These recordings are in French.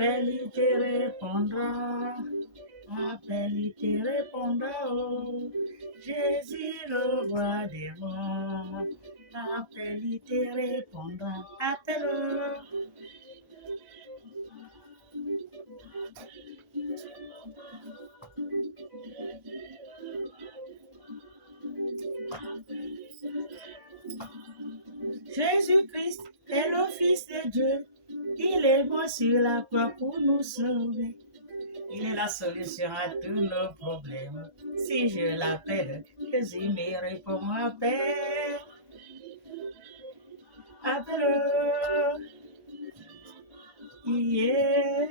appelle, il te répondra. Appelle, il te répondra. Oh, Jésus, le roi des rois. Appelle, il te répondra. Appelle. Jésus-Christ est le Fils de Dieu. Il est mort sur la croix pour nous sauver. Il est la solution à tous nos problèmes. Si je l'appelle, Jésus me répond. Appelle. Appelle. Yeah.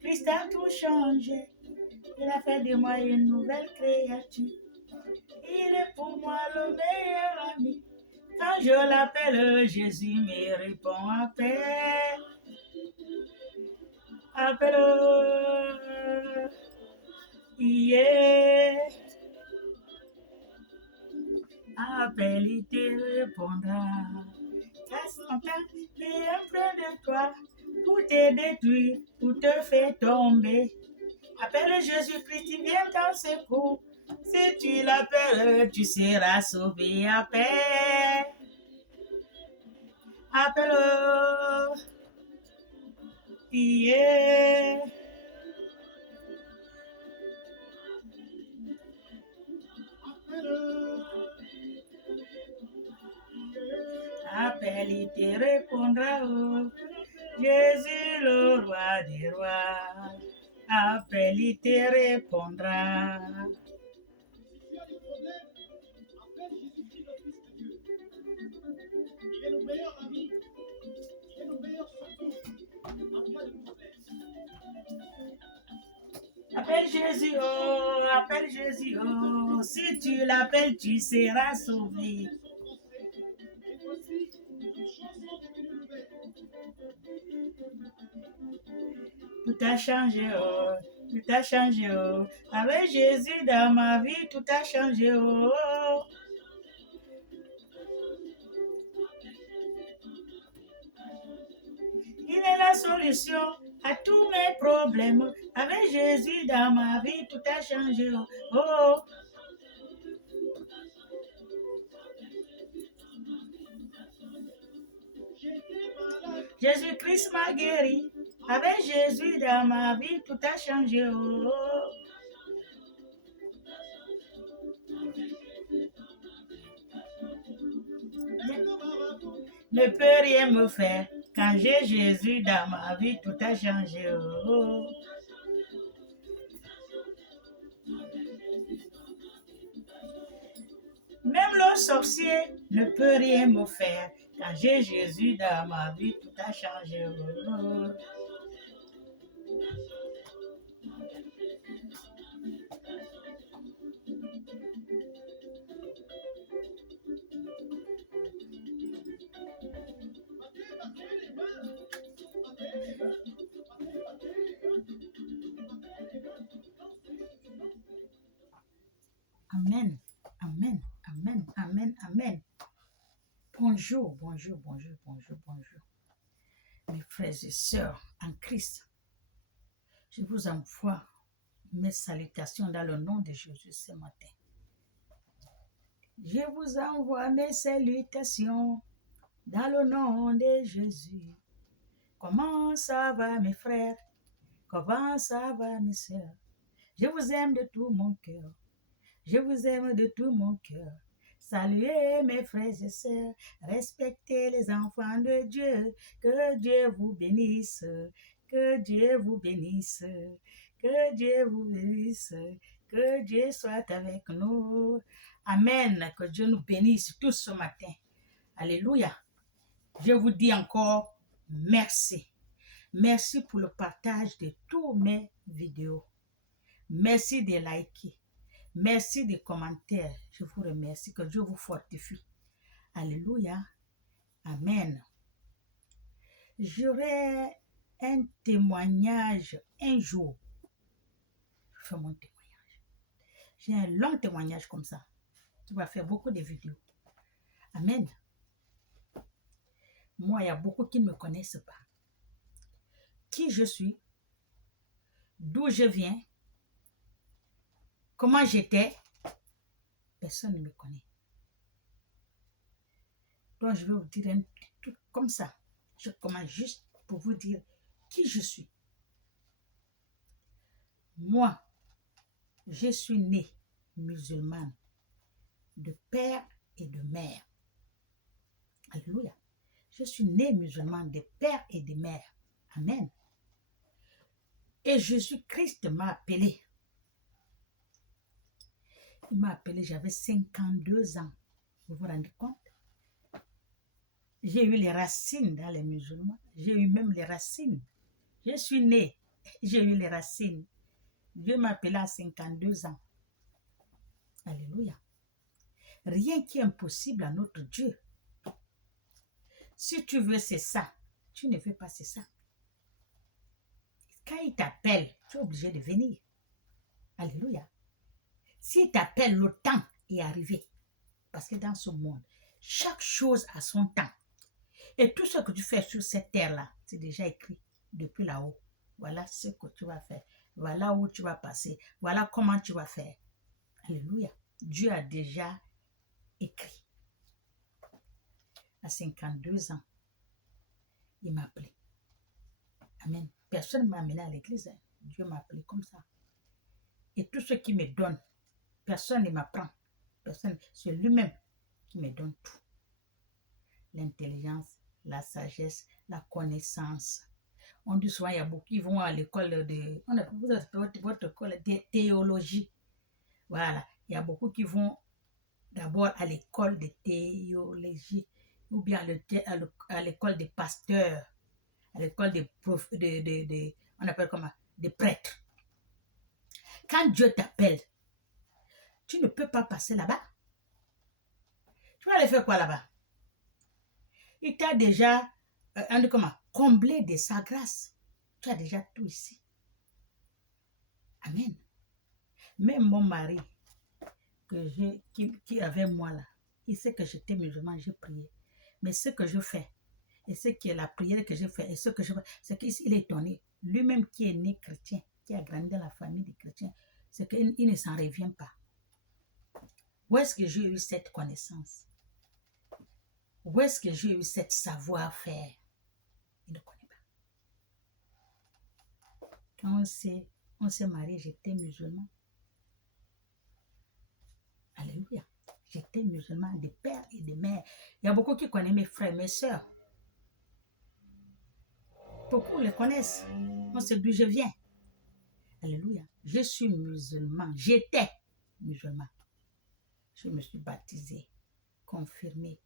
Christ a tout changé. Il a fait de moi une nouvelle créature. Il est pour moi le meilleur ami. Quand je l'appelle, Jésus me répond. Appelle. Appelle. Yeah. Appelle, il te répondra. Car son temps est près de toi. Pour te détruire, pour te faire tomber. Appelle Jésus-Christ, il vient dans secours. Si tu l'appelles, tu seras sauvé. Appelle. Appelle. Yeah. Appelle, il te répondra. Oh. Jésus, le roi des rois. Appelle, il te répondra. Il est le meilleur ami. Il est le meilleur secours. Appelle le problème. Appelle Jésus, oh, appelle Jésus, oh. Si tu l'appelles, tu seras sauvé. Et voici une chanson devenue nouvelle. Tout a changé, oh, tout a changé, oh. Avec Jésus dans ma vie, tout a changé, oh. Il est la solution à tous mes problèmes. Avec Jésus dans ma vie, tout a changé, oh. Oh. J'étais malade. Jésus-Christ m'a guéri. Avec Jésus dans ma vie, tout a changé, oh. Ne peut rien me faire. Quand j'ai Jésus dans ma vie, tout a changé, oh. Même le sorcier ne peut rien me faire. Quand j'ai Jésus dans ma vie, tout a changé, oh. Amen, amen, amen, amen, amen. Bonjour, bonjour, bonjour, bonjour, bonjour. Mes frères et sœurs en Christ, je vous envoie mes salutations dans le nom de Jésus ce matin. Je vous envoie mes salutations dans le nom de Jésus. Comment ça va mes frères? Comment ça va mes sœurs? Je vous aime de tout mon cœur. Je vous aime de tout mon cœur. Saluez mes frères et sœurs. Respectez les enfants de Dieu. Que Dieu vous bénisse. Que Dieu vous bénisse. Que Dieu vous bénisse. Que Dieu soit avec nous. Amen. Que Dieu nous bénisse tous ce matin. Alléluia. Je vous dis encore merci. Merci pour le partage de tous mes vidéos. Merci de liker. Merci des commentaires. Je vous remercie. Que Dieu vous fortifie. Alléluia. Amen. J'aurai un témoignage un jour. Je fais mon témoignage. J'ai un long témoignage comme ça. Tu vas faire beaucoup de vidéos. Amen. Moi, il y a beaucoup qui ne me connaissent pas. Qui je suis, d'où je viens, comment j'étais, personne ne me connaît. Donc, je vais vous dire un petit truc comme ça. Je commence juste pour vous dire qui je suis. Moi, je suis née musulmane de père et de mère. Alléluia. Je suis née musulmane de père et de mère. Amen. Et Jésus-Christ m'a appelé. Il m'a appelé, j'avais 52 ans. Vous vous rendez compte? J'ai eu les racines dans les musulmans. J'ai eu même les racines. Je suis née. J'ai eu les racines. Dieu m'a appelé à 52 ans. Alléluia. Rien qui est impossible à notre Dieu. Si tu veux, c'est ça. Tu ne veux pas, c'est ça. Quand il t'appelle, tu es obligé de venir. Alléluia. S'il t'appelle, le temps est arrivé. Parce que dans ce monde, chaque chose a son temps. Et tout ce que tu fais sur cette terre-là, c'est déjà écrit depuis là-haut. Voilà ce que tu vas faire. Voilà où tu vas passer. Voilà comment tu vas faire. Alléluia. Dieu a déjà écrit. À 52 ans, il m'a appelé. Amen. Personne ne m'a amené à l'église. Dieu m'a appelé comme ça. Et tout ce qu'il me donne, personne ne m'apprend. Personne, c'est lui-même qui me donne tout. L'intelligence, la sagesse, la connaissance. On dit souvent, il y a beaucoup qui vont à l'école de... Vous avez votre école de théologie. Voilà. Il y a beaucoup qui vont d'abord à l'école de théologie ou bien à l'école des pasteurs, à l'école des on appelle comment? Des prêtres. Quand Dieu t'appelle, tu ne peux pas passer là-bas. Tu vas aller faire quoi là-bas? Il t'a déjà comblé de sa grâce. Tu as déjà tout ici. Amen. Même mon mari qui avait moi là, il sait que j'étais musulman, j'ai prié. Mais ce que je fais, et ce qui est la prière que je fais, et ce que je fais, c'est qu'il est étonné. Lui-même qui est né chrétien, qui a grandi dans la famille des chrétiens, c'est qu'il ne s'en revient pas. Où est-ce que j'ai eu cette connaissance? Où est-ce que j'ai eu cette savoir-faire? Il ne connaît pas. Quand on s'est marié, j'étais musulman. Alléluia. J'étais musulman de père et de mère. Il y a beaucoup qui connaissent mes frères, mes soeurs. Beaucoup les connaissent. On sait d'où je viens. Alléluia. Je suis musulman. J'étais musulman. Je me suis baptisé, confirmé.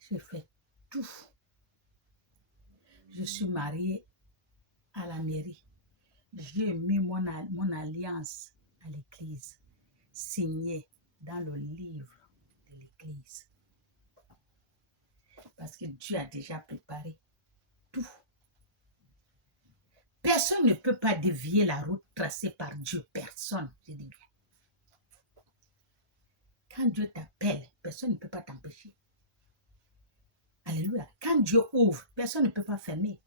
J'ai fait tout. Je suis mariée à la mairie. J'ai mis mon alliance à l'église, signée dans le livre de l'église. Parce que Dieu a déjà préparé tout. Personne ne peut pas dévier la route tracée par Dieu. Personne, je dis bien. Quand Dieu t'appelle, personne ne peut pas t'empêcher. Alléluia. Quand Dieu ouvre, personne ne peut pas fermer.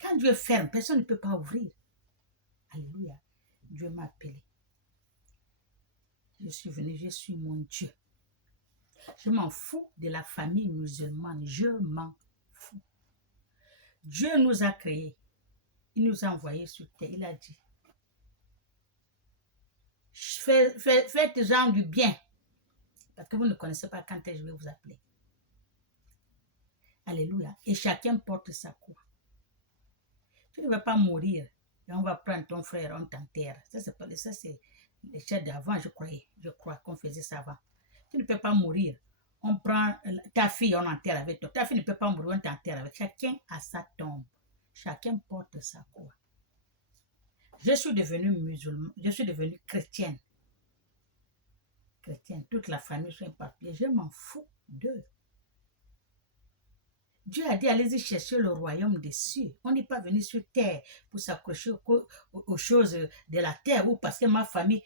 Quand Dieu ferme, personne ne peut pas ouvrir. Alléluia. Dieu m'a appelé. Je suis venu, je suis mon Dieu. Je m'en fous de la famille musulmane. Je m'en fous. Dieu nous a créés. Il nous a envoyés sur terre. Il a dit, faites-en du bien. Parce que vous ne connaissez pas quand je vais vous appeler. Alléluia. Et chacun porte sa croix. Tu ne vas pas mourir. Et on va prendre ton frère, on t'enterre. Ça, c'est les chefs d'avant, je crois qu'on faisait ça avant. Tu ne peux pas mourir. On prend ta fille, on enterre avec toi. Ta fille ne peut pas mourir, on t'enterre avec. Chacun a sa tombe. Chacun porte sa croix. Je suis devenue musulmane. Je suis devenue chrétienne. Chrétienne. Toute la famille sont éparpillée. Je m'en fous d'eux. Dieu a dit, allez-y chercher le royaume des cieux. On n'est pas venu sur terre pour s'accrocher aux choses de la terre ou parce que ma famille,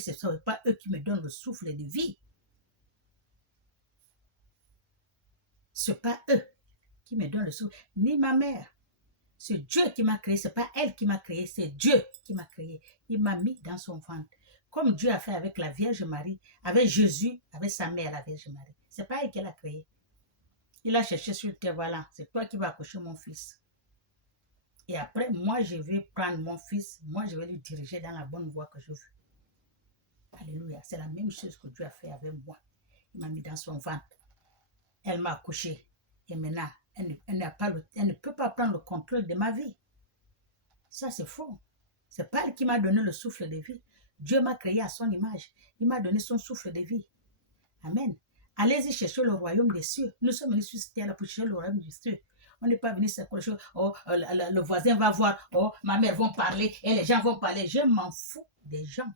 ce ne sont pas eux qui me donnent le souffle de vie. Ce n'est pas eux qui me donnent le souffle, ni ma mère. C'est Dieu qui m'a créé, ce n'est pas elle qui m'a créé, c'est Dieu qui m'a créé. Il m'a mis dans son ventre. Comme Dieu a fait avec la Vierge Marie, avec Jésus, avec sa mère, la Vierge Marie. Ce n'est pas elle qui l'a créé. Il a cherché sur terre, voilà, c'est toi qui vas accoucher mon fils. Et après, moi, je vais prendre mon fils, moi, je vais lui diriger dans la bonne voie que je veux. Alléluia, c'est la même chose que Dieu a fait avec moi. Il m'a mis dans son ventre. Elle m'a accouché. Et maintenant, elle ne peut pas prendre le contrôle de ma vie. Ça, c'est faux. Ce n'est pas elle qui m'a donné le souffle de vie. Dieu m'a créé à son image. Il m'a donné son souffle de vie. Amen. Allez-y chercher le royaume des cieux. Nous sommes venus sur cette terre pour chercher le royaume des cieux. On n'est pas venu s'accrocher. Oh, le voisin va voir. Oh, ma mère va parler. Et les gens vont parler. Je m'en fous des gens.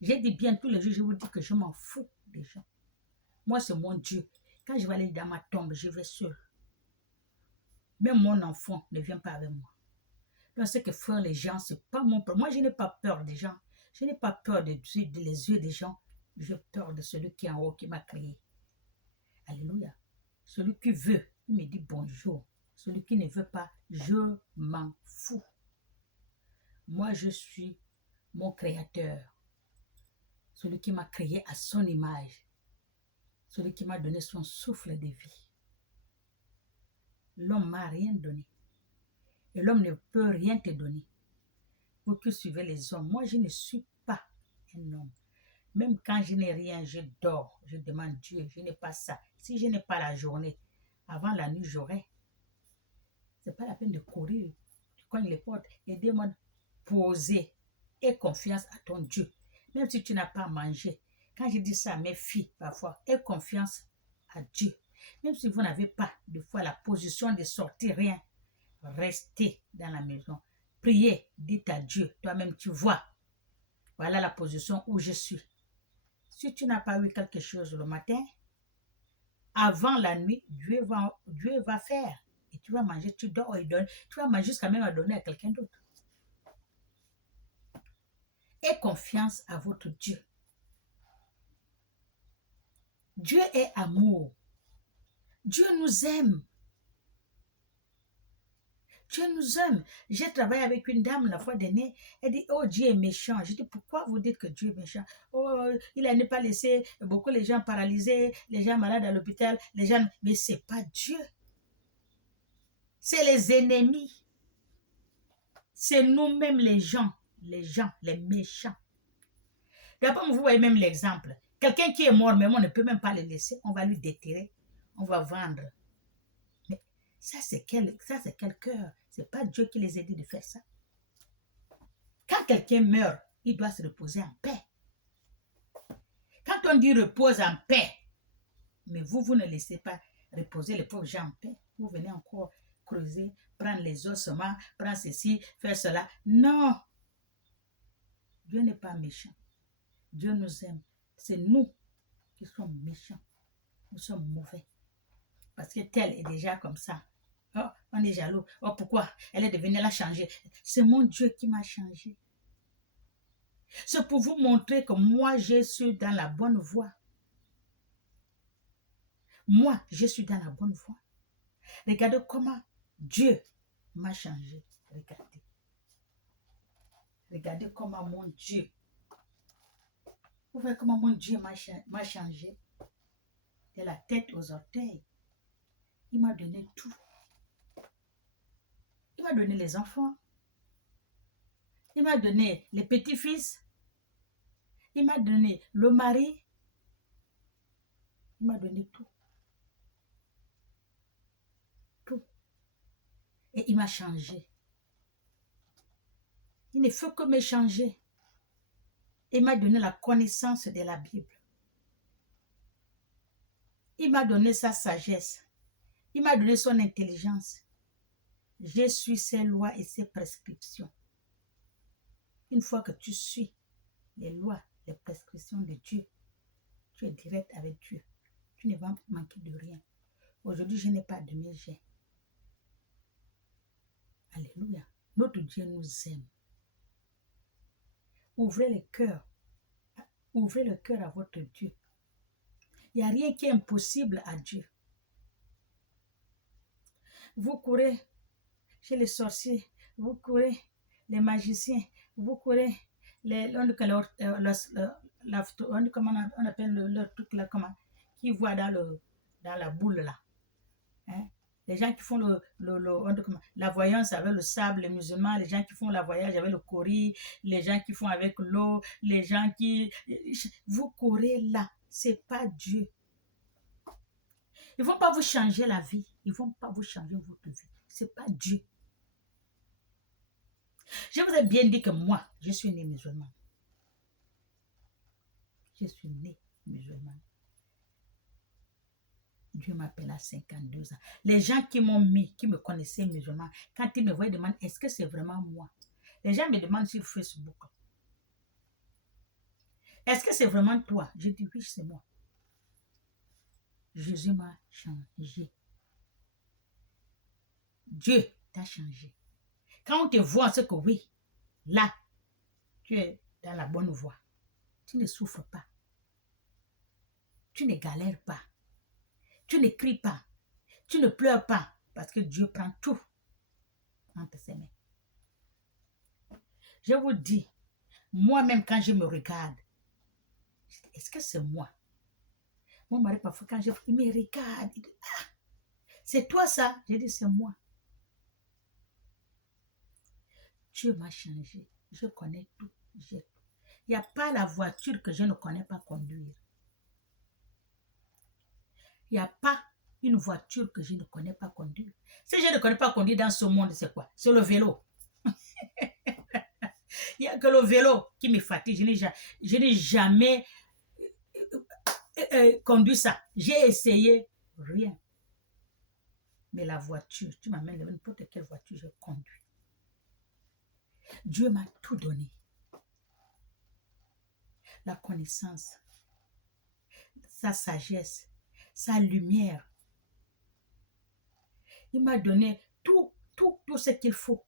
J'ai dit bien tous les jours, je vous dis que je m'en fous des gens. Moi, c'est mon Dieu. Quand je vais aller dans ma tombe, je vais seul. Même mon enfant ne vient pas avec moi. Donc, ce que font les gens, ce n'est pas mon problème. Moi, je n'ai pas peur des gens. Je n'ai pas peur des yeux des gens. J'ai peur de celui qui est en haut, qui m'a créé. Alléluia. Celui qui veut, il me dit bonjour. Celui qui ne veut pas, je m'en fous. Moi, je suis mon créateur. Celui qui m'a créé à son image. Celui qui m'a donné son souffle de vie. L'homme ne m'a rien donné. Et l'homme ne peut rien te donner. Vous qui suivez les hommes, moi je ne suis pas un homme. Même quand je n'ai rien, je dors, je demande Dieu, je n'ai pas ça. Si je n'ai pas la journée, avant la nuit j'aurai. Ce n'est pas la peine de courir. Tu cognes les portes et demande poser et confiance à ton Dieu. Même si tu n'as pas mangé. Quand je dis ça à mes filles parfois, aie confiance à Dieu. Même si vous n'avez pas de fois la position de sortir rien, restez dans la maison. Priez, dites à Dieu, toi-même tu vois. Voilà la position où je suis. Si tu n'as pas eu quelque chose le matin, avant la nuit, Dieu va faire. Et tu vas manger, tu dors et donnes. Tu vas manger jusqu'à même à donner à quelqu'un d'autre. Aie confiance à votre Dieu. Dieu est amour. Dieu nous aime. Dieu nous aime. J'ai travaillé avec une dame la fois dernière. Elle dit, oh, Dieu est méchant. Je dis, pourquoi vous dites que Dieu est méchant? Oh, il n'a pas laissé beaucoup les gens paralysés, les gens malades à l'hôpital, les gens... Mais ce n'est pas Dieu. C'est les ennemis. C'est nous-mêmes les gens, les méchants. D'abord, vous voyez même l'exemple. Quelqu'un qui est mort, mais on ne peut même pas le laisser. On va lui déterrer. On va vendre. Mais ça, c'est quel cœur? Ce n'est pas Dieu qui les a dit de faire ça. Quand quelqu'un meurt, il doit se reposer en paix. Quand on dit repose en paix, mais vous ne laissez pas reposer les pauvres gens en paix. Vous venez encore creuser, prendre les ossements, prendre ceci, faire cela. Non. Dieu n'est pas méchant. Dieu nous aime. C'est nous qui sommes méchants. Nous sommes mauvais. Parce que tel est déjà comme ça. Oh, on est jaloux. Oh, pourquoi? Elle est devenue, elle a changé. C'est mon Dieu qui m'a changé. C'est pour vous montrer que moi, je suis dans la bonne voie. Moi, je suis dans la bonne voie. Regardez comment Dieu m'a changé. Regardez. Regardez comment mon Dieu. Vous voyez comment mon Dieu m'a changé. De la tête aux orteils. Il m'a donné tout. Il m'a donné les enfants. Il m'a donné les petits-fils. Il m'a donné le mari. Il m'a donné tout. Tout. Et il m'a changé. Il ne faut que me changer. Il m'a donné la connaissance de la Bible. Il m'a donné sa sagesse. Il m'a donné son intelligence. Je suis ses lois et ses prescriptions. Une fois que tu suis les lois, les prescriptions de Dieu, tu es direct avec Dieu. Tu ne vas manquer de rien. Aujourd'hui, je n'ai pas de mes gènes. Alléluia. Notre Dieu nous aime. Ouvrez le cœur. Ouvrez le cœur à votre Dieu. Il n'y a rien qui est impossible à Dieu. Vous courez chez les sorciers, vous courez les magiciens, vous courez comment on appelle leur truc là, comment, qui voit dans la boule là. Hein? Les gens qui font la voyance avec le sable, les musulmans, les gens qui font la voyage avec le cori, les gens qui font avec l'eau, les gens qui... Vous courez là, c'est pas Dieu. Ils ne vont pas vous changer la vie. Ils ne vont pas vous changer votre vie. Ce n'est pas Dieu. Je vous ai bien dit que moi, je suis née musulmane. Je suis née musulmane. Dieu m'appelle à 52 ans. Les gens qui m'ont mis, qui me connaissaient musulman, quand ils me voient, ils demandent, est-ce que c'est vraiment moi? Les gens me demandent sur Facebook. Est-ce que c'est vraiment toi? Je dis, oui, c'est moi. Jésus m'a changé. Dieu t'a changé. Quand on te voit, c'est que oui, là, tu es dans la bonne voie. Tu ne souffres pas. Tu ne galères pas. Tu ne cries pas. Tu ne pleures pas. Parce que Dieu prend tout entre ses mains. Je vous dis, moi-même, quand je me regarde, est-ce que c'est moi? Mon mari, parfois, quand il me regarde, il dit, ah, c'est toi ça? Je dis, c'est moi. Dieu m'a changé. Je connais tout. Il n'y a pas la voiture que je ne connais pas conduire. Il n'y a pas une voiture que je ne connais pas conduire. Si je ne connais pas conduire dans ce monde, c'est quoi? C'est le vélo. Il n'y a que le vélo qui me fatigue. Je n'ai jamais conduit ça. J'ai essayé, rien. Mais la voiture, tu m'amènes n'importe quelle voiture, je conduis. Dieu m'a tout donné. La connaissance, sa sagesse, sa lumière. Il m'a donné tout ce qu'il faut.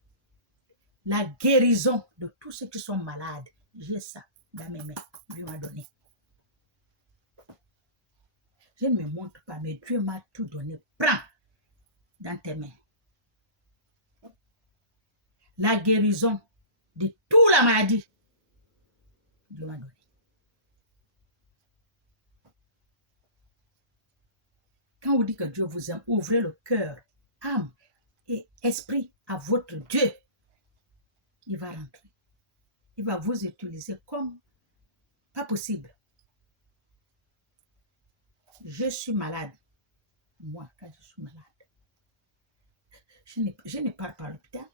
La guérison de tous ceux qui sont malades. J'ai ça dans mes mains. Dieu m'a donné. Je ne me montre pas, mais Dieu m'a tout donné. Prends dans tes mains. La guérison de toute la maladie. Dieu m'a donné. Quand on dit que Dieu vous aime, ouvrez le cœur, âme et esprit à votre Dieu. Il va rentrer. Il va vous utiliser comme pas possible. Je suis malade. Moi, quand je suis malade, je ne pars pas à l'hôpital.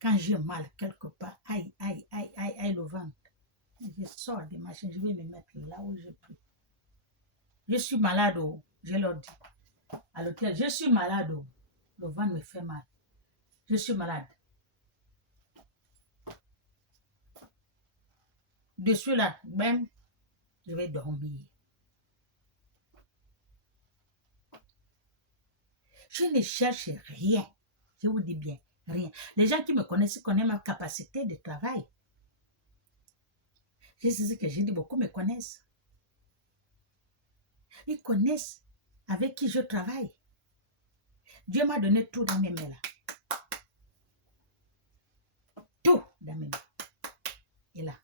Quand j'ai mal quelque part, aïe, le ventre. Je sors des machines, je vais me mettre là où je peux. Je suis malade, je leur dis. À l'hôtel, je suis malade, le ventre me fait mal. Je suis malade. Dessus là, même, je vais dormir. Je ne cherche rien. Je vous dis bien, rien. Les gens qui me connaissent connaissent ma capacité de travail. C'est ce que j'ai dit, beaucoup me connaissent. Ils connaissent avec qui je travaille. Dieu m'a donné tout dans mes mains là. Tout dans mes mains. Et là.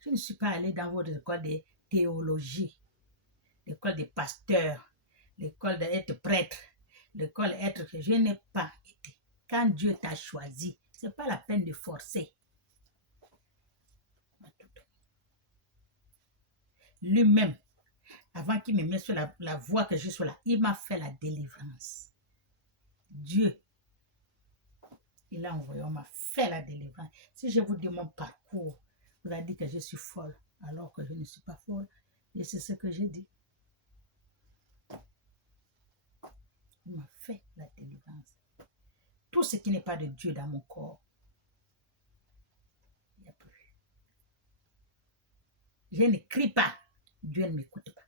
Je ne suis pas allée dans votre école de théologie, l'école des pasteurs, l'école d'être prêtre, l'école d'être que je n'ai pas été. Quand Dieu t'a choisi, ce n'est pas la peine de forcer. Lui-même, avant qu'il me mette sur la voie que je suis là, il m'a fait la délivrance. Dieu, il a envoyé, on m'a fait la délivrance. Si je vous dis mon parcours, vous avez dit que je suis folle, alors que je ne suis pas folle. Et c'est ce que j'ai dit. Il m'a fait la délivrance. Tout ce qui n'est pas de Dieu dans mon corps, il n'y a plus. Je ne crie pas, Dieu ne m'écoute pas.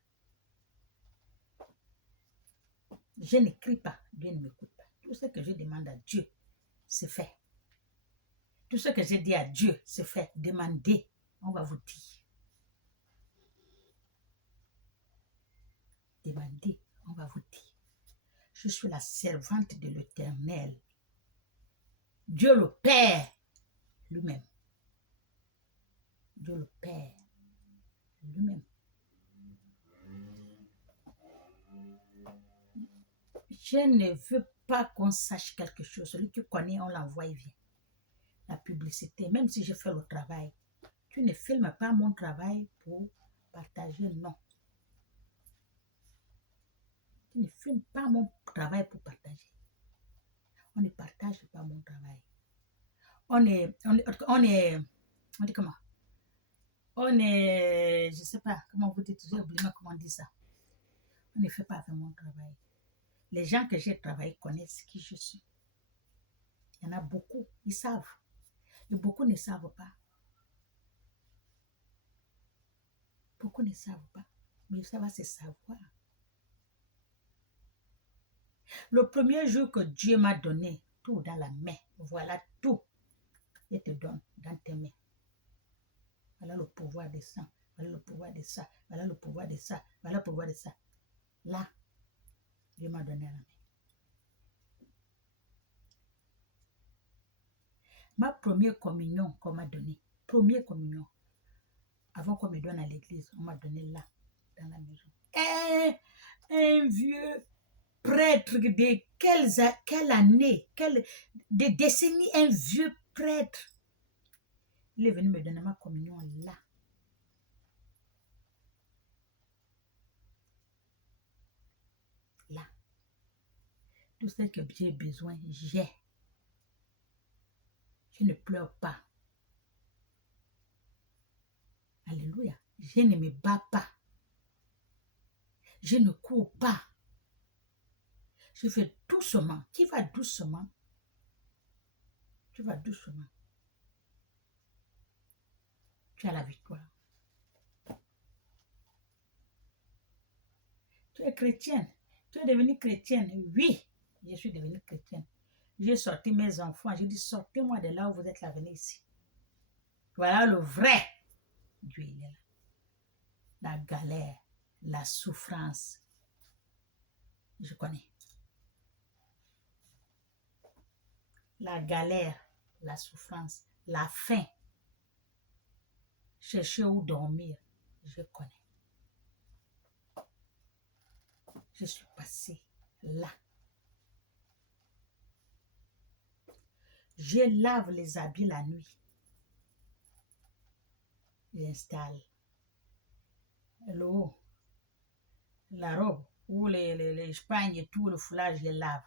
Je ne crie pas, Dieu ne m'écoute pas. Tout ce que je demande à Dieu, c'est fait. Tout ce que j'ai dit à Dieu, c'est fait. Demandez, on va vous dire. Demandez, on va vous dire. Je suis la servante de l'Éternel. Dieu le Père lui-même. Dieu le Père lui-même. Je ne veux pas qu'on sache quelque chose. Celui qui connaît, on l'envoie, il vient. La publicité, même si je fais le travail, tu ne filmes pas mon travail pour partager, non. Tu ne filmes pas mon travail pour partager. On ne partage pas mon travail. On dit comment? On est, je ne sais pas comment vous dites, j'ai oublié comment on dit ça. On ne fait pas avec mon travail. Les gens que j'ai travaillé connaissent qui je suis. Il y en a beaucoup, ils savent. Et beaucoup ne savent pas. Beaucoup ne savent pas. Mais ça va se savoir. Le premier jour que Dieu m'a donné tout dans la main, voilà tout. Il te donne dans tes mains. Voilà le pouvoir de ça. Voilà le pouvoir de ça. Voilà le pouvoir de ça. Voilà le pouvoir de ça. Là, Dieu m'a donné la main. Ma première communion qu'on m'a donnée, première communion, avant qu'on me donne à l'église, on m'a donné là, dans la maison. Un vieux prêtre de quelle année, des décennies, un vieux prêtre. Il est venu me donner ma communion là. Là. Tout ce que j'ai besoin, j'ai. Je ne pleure pas. Alléluia. Je ne me bats pas. Je ne cours pas. Je fais doucement. Qui va doucement? Tu vas doucement. Tu as la victoire. Tu es chrétienne. Tu es devenue chrétienne. Oui, je suis devenue chrétienne. J'ai sorti mes enfants. J'ai dit, sortez-moi de là où vous êtes là, venez ici. Voilà le vrai Dieu, il est là. La galère, la souffrance. Je connais. La galère, la souffrance, la faim. Chercher où dormir, je connais. Je suis passée là. Je lave les habits la nuit. J'installe l'eau, la robe, ou les spagnes et tout, le foulard, je lave.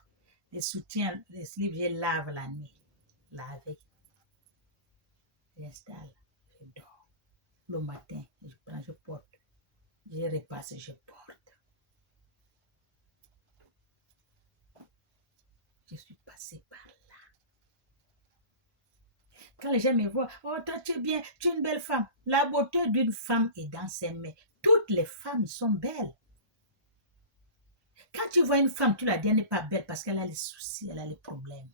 Les soutiens, les slips, je lave la nuit. Laver. J'installe, je dors. Le matin, je prends, je porte. Je repasse, je porte. Je suis passée par là. Quand les gens me voient, oh toi tu es bien, tu es une belle femme. La beauté d'une femme est dans ses mains. Toutes les femmes sont belles. Quand tu vois une femme, tu la dis, elle n'est pas belle parce qu'elle a les soucis, elle a les problèmes.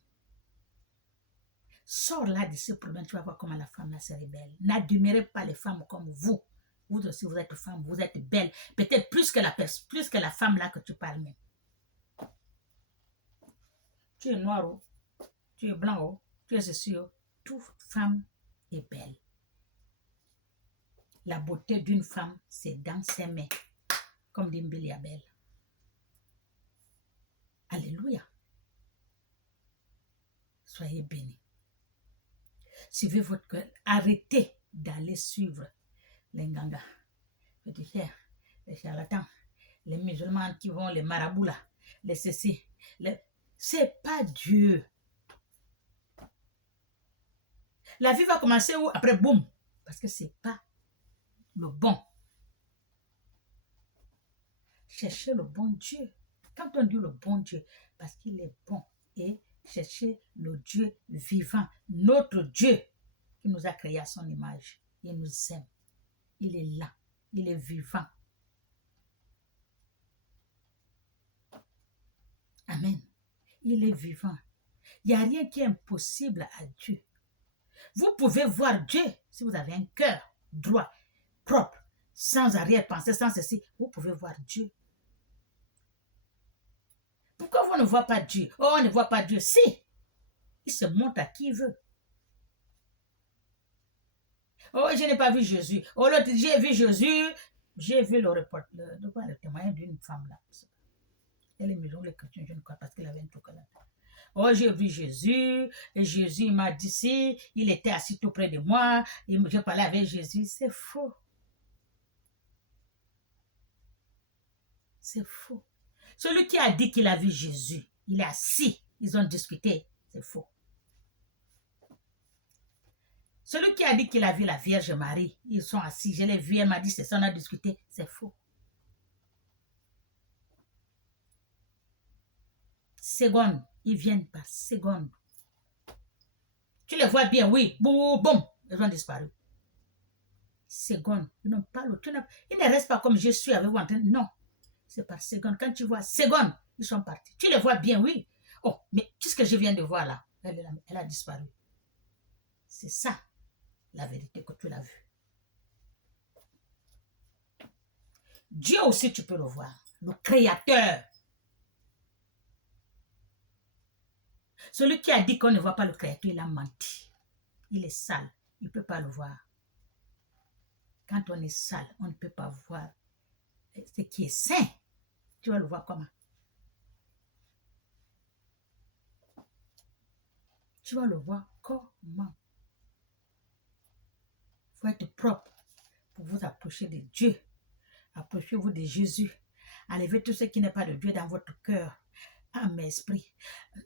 Sors là de ce problème, tu vas voir comment la femme là serait belle. N'admirez pas les femmes comme vous. Vous aussi, vous êtes femme, vous êtes belle. Peut-être plus que la femme là que tu parles même. Tu es noir, tu es blanc, tu es ceci. Toute femme est belle. La beauté d'une femme, c'est dans ses mains. Comme dit Mbili Abel. Alléluia. Soyez bénis. Suivez votre cœur. Arrêtez d'aller suivre les Nganga, petit frère, les charlatans, les musulmans qui vont, les marabouts là, les ceci. C'est pas Dieu. La vie va commencer où? Après, boum. Parce que c'est pas le bon. Cherchez le bon Dieu. Quand on dit le bon Dieu, parce qu'il est bon. Et cherchez le Dieu vivant. Notre Dieu qui nous a créé à son image. Il nous aime. Il est là. Il est vivant. Amen. Il est vivant. Il n'y a rien qui est impossible à Dieu. Vous pouvez voir Dieu si vous avez un cœur droit, propre, sans arrière-pensée, sans ceci. Vous pouvez voir Dieu. Pourquoi vous ne voyez pas Dieu? Oh, on ne voit pas Dieu. Si, il se montre à qui il veut. Oh, je n'ai pas vu Jésus. Oh, l'autre, j'ai vu Jésus. J'ai vu le témoignage d'une femme là. Elle est maison, les chrétiens, je ne crois pas, parce qu'elle avait un truc là. Oh, j'ai vu Jésus, et Jésus m'a dit si, il était assis tout près de moi, et je parlais avec Jésus. C'est faux. C'est faux. Celui qui a dit qu'il a vu Jésus, il est assis, ils ont discuté, c'est faux. Celui qui a dit qu'il a vu la Vierge Marie, ils sont assis, je l'ai vu, elle m'a dit c'est ça, on a discuté, c'est faux. Seconde, ils viennent par seconde. Tu les vois bien, oui, boum, boum, ils ont disparu. Seconde, ils n'ont pas l'autre. Ils ne restent pas comme je suis avec vous en train. Non, c'est par seconde. Quand tu vois seconde, ils sont partis. Tu les vois bien, oui. Oh, mais qu'est-ce que je viens de voir là? Elle a disparu. C'est ça, la vérité que tu l'as vue. Dieu aussi, tu peux le voir. Le Créateur. Celui qui a dit qu'on ne voit pas le Créateur, il a menti. Il est sale. Il ne peut pas le voir. Quand on est sale, on ne peut pas voir ce qui est saint. Tu vas le voir comment? Tu vas le voir comment? Il faut être propre pour vous approcher de Dieu. Approchez-vous de Jésus. Enlevez tout ce qui n'est pas de Dieu dans votre cœur, âme et esprit.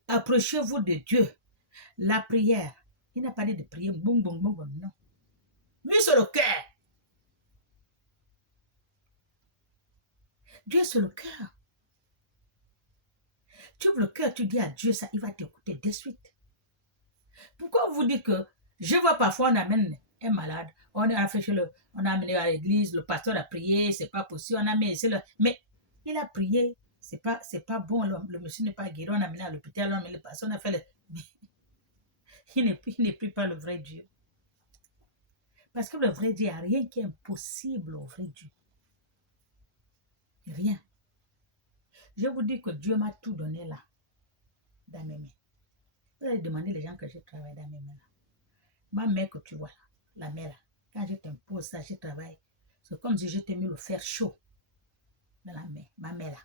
Approchez-vous de Dieu. La prière, il n'a pas dit de prier, boum, boum, boum, boum, non. Lui, c'est le cœur. Dieu, c'est le cœur. Tu ouvres le cœur, tu dis à Dieu ça, il va t'écouter de suite. Pourquoi vous dites que, je vois parfois on amène un malade, on a amené à l'église, le pasteur a prié, c'est pas possible, on a mis ici, mais il a prié, c'est pas bon, le monsieur n'est pas guéri, on a amené à l'hôpital, on a amené le pasteur, on a fait le... Il ne prie pas le vrai Dieu. Parce que le vrai Dieu, il n'y a rien qui est impossible au vrai Dieu. Rien. Je vous dis que Dieu m'a tout donné là, dans mes mains. Vous allez demander les gens que je travaille dans mes mains là. Ma main que tu vois là, la main là, quand je t'impose ça, je travaille. C'est comme si je t'ai mis le fer chaud dans la main, ma main là.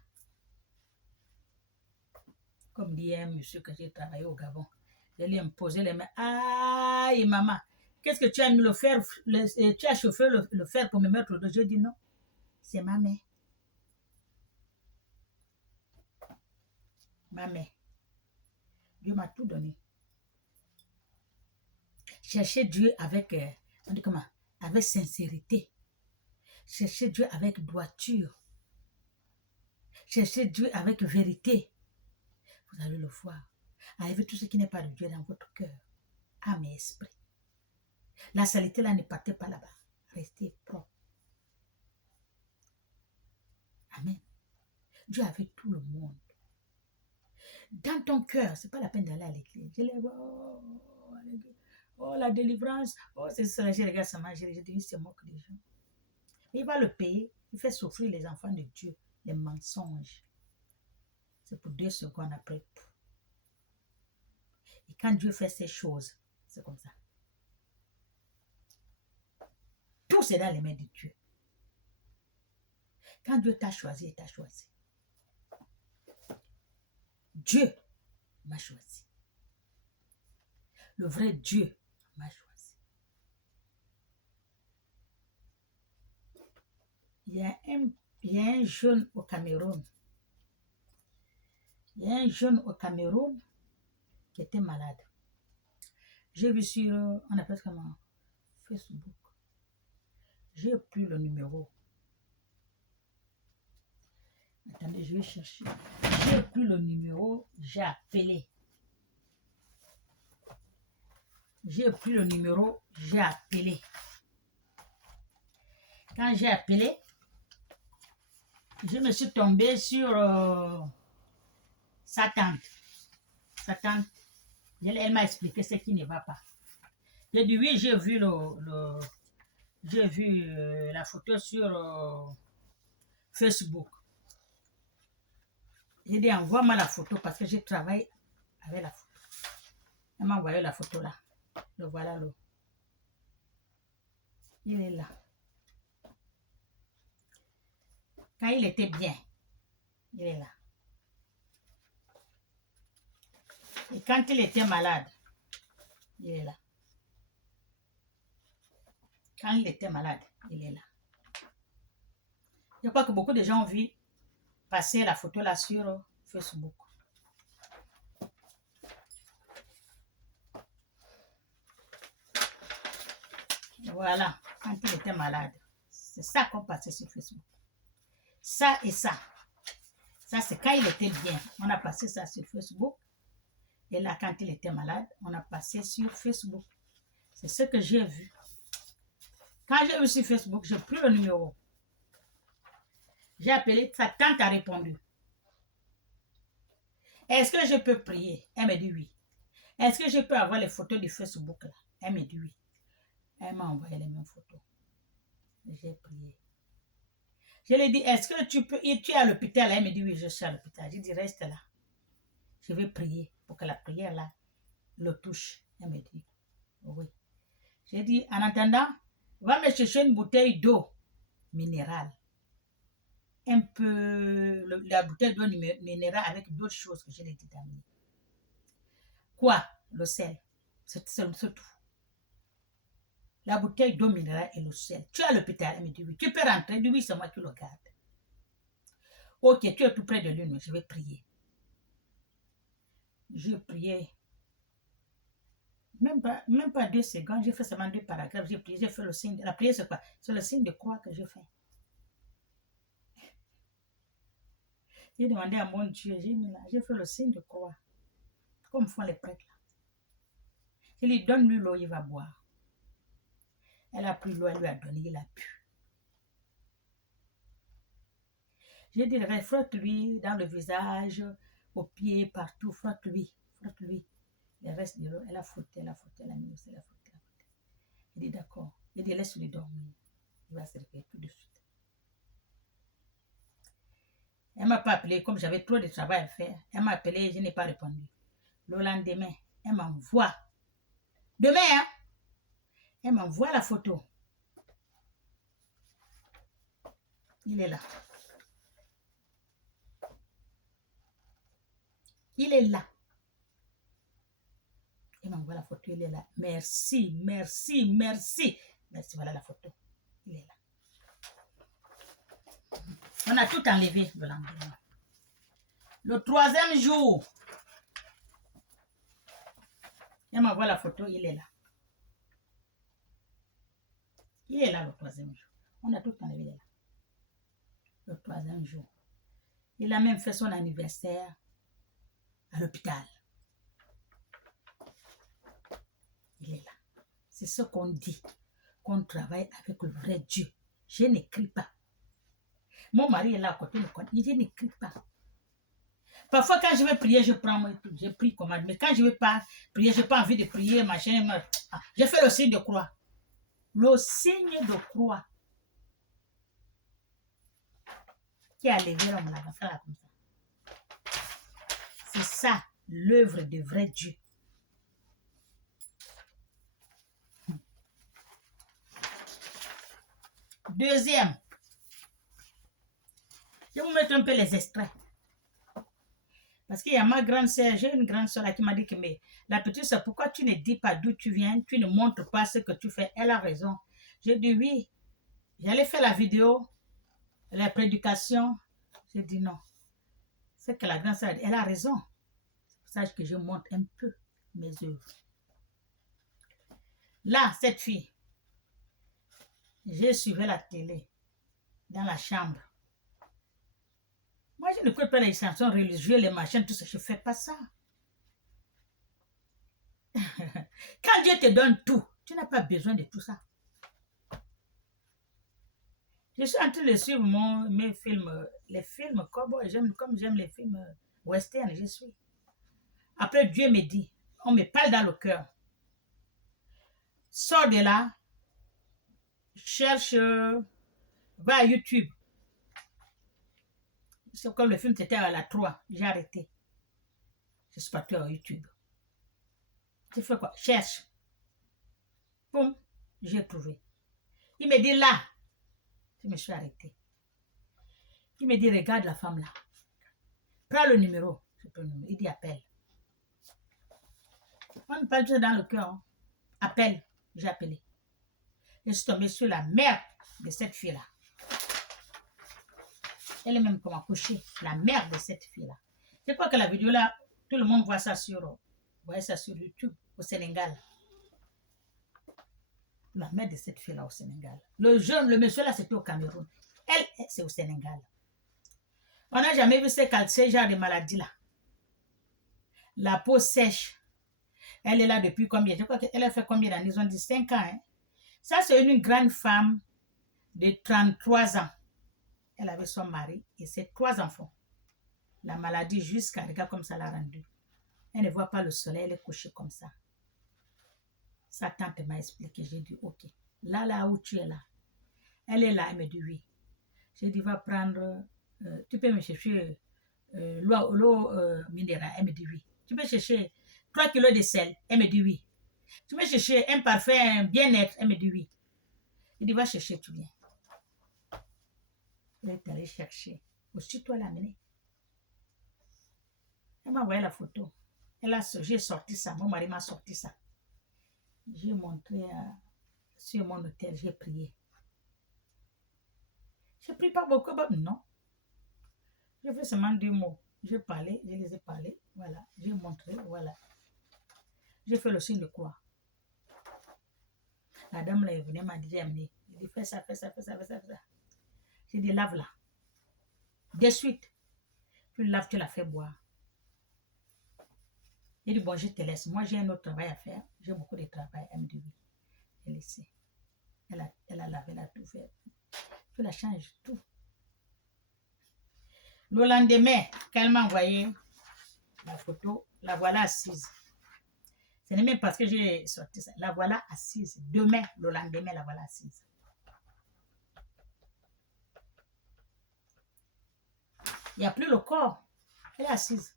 Comme dit un monsieur que j'ai travaillé au Gabon. Je lui ai imposé les mains. Aïe, maman, qu'est-ce que tu as mis le fer, tu as chauffé le fer pour me mettre le dos? Je dis non, c'est ma main. Ma main. Dieu m'a tout donné. Cherchez Dieu avec, on dit comment, avec sincérité. Cherchez Dieu avec droiture. Cherchez Dieu avec vérité. Vous allez le voir. Enlevez tout ce qui n'est pas de Dieu dans votre cœur, âme et esprit. La saleté là, ne partez pas là-bas. Restez propre. Amen. Dieu avait tout le monde. Dans ton cœur, ce n'est pas la peine d'aller à l'église. Je les vois, oh, la délivrance, oh, c'est ça, je regarde ça, je dis, c'est moque des gens. Il va le payer, il fait souffrir les enfants de Dieu, les mensonges. C'est pour 2 secondes après tout. Et quand Dieu fait ces choses, c'est comme ça. Tout c'est dans les mains de Dieu. Quand Dieu t'a choisi, il t'a choisi. Dieu m'a choisi. Le vrai Dieu m'a choisi. Il y a un jeune au Cameroun. Il y a un jeune au Cameroun qui était malade. J'ai vu sur, on appelle ça comment, Facebook. J'ai pris le numéro. Attendez, je vais chercher. J'ai pris le numéro, j'ai appelé. J'ai pris le numéro, j'ai appelé. Quand j'ai appelé, je me suis tombée sur sa tante. Sa tante, elle m'a expliqué ce qui ne va pas. J'ai dit oui, j'ai vu la photo sur Facebook. J'ai dit, envoie-moi la photo parce que je travaille avec la photo. Elle m'a envoyé la photo là. Le voilà là. Il est là. Quand il était bien, il est là. Et quand il était malade, il est là. Quand il était malade, il est là. Je crois que beaucoup de gens ont vu passer la photo là sur Facebook. Voilà, quand il était malade. C'est ça qu'on passait sur Facebook. Ça et ça. Ça, c'est quand il était bien. On a passé ça sur Facebook. Et là, quand il était malade, on a passé sur Facebook. C'est ce que j'ai vu. Quand j'ai vu sur Facebook, j'ai pris le numéro. J'ai appelé, sa tante a répondu. Est-ce que je peux prier? Elle me dit oui. Est-ce que je peux avoir les photos du Facebook là? Elle me dit oui. Elle m'a envoyé les mêmes photos. J'ai prié. Je lui ai dit, est-ce que tu es à l'hôpital? Elle me dit oui, je suis à l'hôpital. Je dis, reste là. Je vais prier pour que la prière là le touche. Elle me dit, oui. J'ai dit, en attendant, va me chercher une bouteille d'eau minérale. Un peu, la bouteille d'eau minérale avec d'autres choses que je l'ai dit d'amener. Quoi? Le sel. C'est tout. La bouteille d'eau minérale et le sel. Tu es à l'hôpital? Elle me dit oui. Tu peux rentrer? Elle dit oui, c'est moi qui le garde. Ok, tu es tout près de lui, mais je vais prier. Je priais. Même pas 2 secondes, j'ai fait seulement 2 paragraphes, j'ai prié, j'ai fait le signe. La prière, c'est quoi? C'est le signe de croix que je fais. J'ai demandé à mon Dieu, j'ai fait le signe de croix, comme font les prêtres là. Je lui donne-lui l'eau, il va boire. Elle a pris l'eau, elle lui a donné, il a bu. J'ai dit, frotte-lui dans le visage, aux pieds, partout, frotte-lui, frotte-lui. Le reste de l'eau, elle a frotté, elle a mis aussi, elle a frotté. Il dit, d'accord. Il dit, laisse-lui dormir. Il va se réveiller tout de suite. Elle ne m'a pas appelé, comme j'avais trop de travail à faire. Elle m'a appelé, je n'ai pas répondu. Le lendemain, elle m'envoie. Demain, hein, elle m'envoie la photo. Il est là. Il est là. Elle m'envoie la photo, il est là. Merci, merci, merci. Merci, voilà la photo. Il est là. On a tout enlevé le lendemain. Le 3e jour, elle m'envoie la photo, il est là. Il est là le 3e jour. On a tout enlevé, il est là. Le 3e jour. Il a même fait son anniversaire à l'hôpital. Il est là. C'est ce qu'on dit, qu'on travaille avec le vrai Dieu. Je n'écris pas. Mon mari est là à côté, je n'écris pas. Parfois, quand je vais prier, je prends mon truc, je prie commande. Mais quand je ne vais pas prier, je n'ai pas envie de prier, machin. Je fais le signe de croix. Le signe de croix. Qui a levé l'homme là, va faire là comme ça. C'est ça, l'œuvre de vrai Dieu. Deuxième, je vais vous mettre un peu les extraits. Parce qu'il y a ma grande sœur, j'ai une grande sœur qui m'a dit que mais la petite sœur, pourquoi tu ne dis pas d'où tu viens, tu ne montres pas ce que tu fais. Elle a raison. J'ai dit oui, j'allais faire la vidéo, la prédication. J'ai dit non. C'est que la grande sœur, elle a raison. C'est pour ça que je montre un peu mes œuvres. Là, cette fille, j'ai suivi la télé dans la chambre. Moi, je ne écoute pas les chansons religieuses, les machins, tout ça. Je ne fais pas ça. Quand Dieu te donne tout, tu n'as pas besoin de tout ça. Je suis en train de suivre mes films, les films cowboy, comme j'aime les films western, je suis. Après, Dieu me dit, on me parle dans le cœur. Sors de là, cherche, va à YouTube. C'est comme le film, c'était à la 3. J'ai arrêté. Je suis partie à YouTube. J'ai fait quoi? Cherche. Boum, j'ai trouvé. Il me dit là. Je me suis arrêtée. Il me dit, regarde la femme là. Prends le numéro. Il dit, appelle. On me parle dans le cœur. Hein. Appelle. J'ai appelé. Je suis tombée sur la mère de cette fille-là. Elle est même comme accouchée. La mère de cette fille-là. Je crois que la vidéo là, tout le monde voit ça sur YouTube au Sénégal. La mère de cette fille-là au Sénégal. Le monsieur là, c'était au Cameroun. Elle, c'est au Sénégal. On n'a jamais vu ce genre de maladie là. La peau sèche. Elle est là depuis combien? Je crois qu'elle a fait combien d'années? Ils ont dit 5 ans. Hein? Ça, c'est une grande femme de 33 ans. Elle avait son mari et ses 3 enfants. La maladie, jusqu'à regarde comme ça l'a rendue. Elle ne voit pas le soleil, elle est couchée comme ça. Sa tante m'a expliqué. J'ai dit, ok. Là où tu es là. Elle est là, elle me dit oui. J'ai dit, va prendre, tu peux me chercher l'eau minérale. Elle me dit oui. Tu peux chercher 3 kilos de sel. Elle me dit oui. Tu peux chercher un parfum bien-être. Elle me dit oui. Il dit, va chercher, tu viens. Elle est allée chercher. Aussitôt, elle a amené. Elle m'a envoyé la photo. J'ai sorti ça. Mon mari m'a sorti ça. J'ai montré sur mon hôtel. J'ai prié. Je ne prie pas beaucoup. Non. J'ai fait seulement 2 mots. J'ai parlé. Je les ai parlé. Voilà. J'ai montré. Voilà. J'ai fait le signe de quoi? La dame là est venue, m'a dit, j'ai amené. J'ai dit, fais ça, fais ça, fais ça, fais ça, fais ça. J'ai dit, lave-la. De suite. Tu laves, tu la fais boire. J'ai dit, bon, je te laisse. Moi, j'ai un autre travail à faire. J'ai beaucoup de travail. Elle me dit, oui. Elle laissé. Elle a lavé, elle a tout fait. Tu la changes, tout. Le lendemain, qu'elle m'a envoyé la photo, la voilà assise. Ce n'est même parce que j'ai sorti ça. La voilà assise. Demain, le lendemain, la voilà assise. Il n'y a plus le corps. Elle est assise.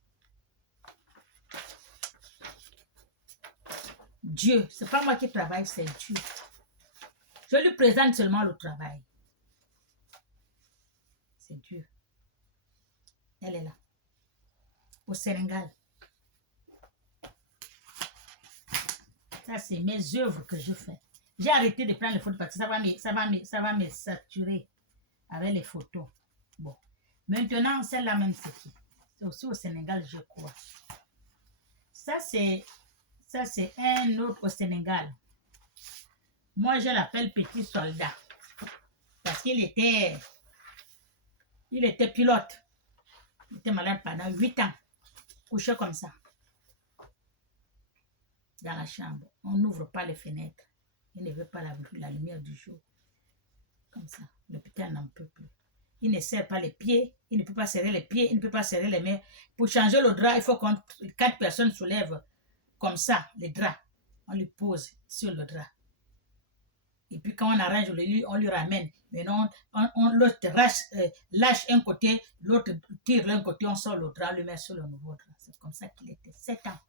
Dieu, ce n'est pas moi qui travaille, c'est Dieu. Je lui présente seulement le travail. C'est Dieu. Elle est là. Au Sénégal. Ça, c'est mes œuvres que je fais. J'ai arrêté de prendre les photos parce que ça va me saturer avec les photos. Bon. Maintenant, celle-là même, c'est qui? C'est aussi au Sénégal, je crois. Ça, c'est un autre au Sénégal. Moi, je l'appelle petit soldat. Parce qu'il était pilote. Il était malade pendant 8 ans. Couché comme ça. Dans la chambre. On n'ouvre pas les fenêtres. Il ne veut pas la lumière du jour. Comme ça. L'hôpital n'en peut plus. Il ne serre pas les pieds. Il ne peut pas serrer les pieds. Il ne peut pas serrer les mains. Pour changer le drap, il faut que 4 personnes soulèvent comme ça les draps. On lui pose sur le drap. Et puis quand on arrange le lit, on lui ramène. Maintenant, l'autre lâche un côté, l'autre tire l'un côté, on sort le drap, on le met sur le nouveau drap. C'est comme ça qu'il était. 7 ans.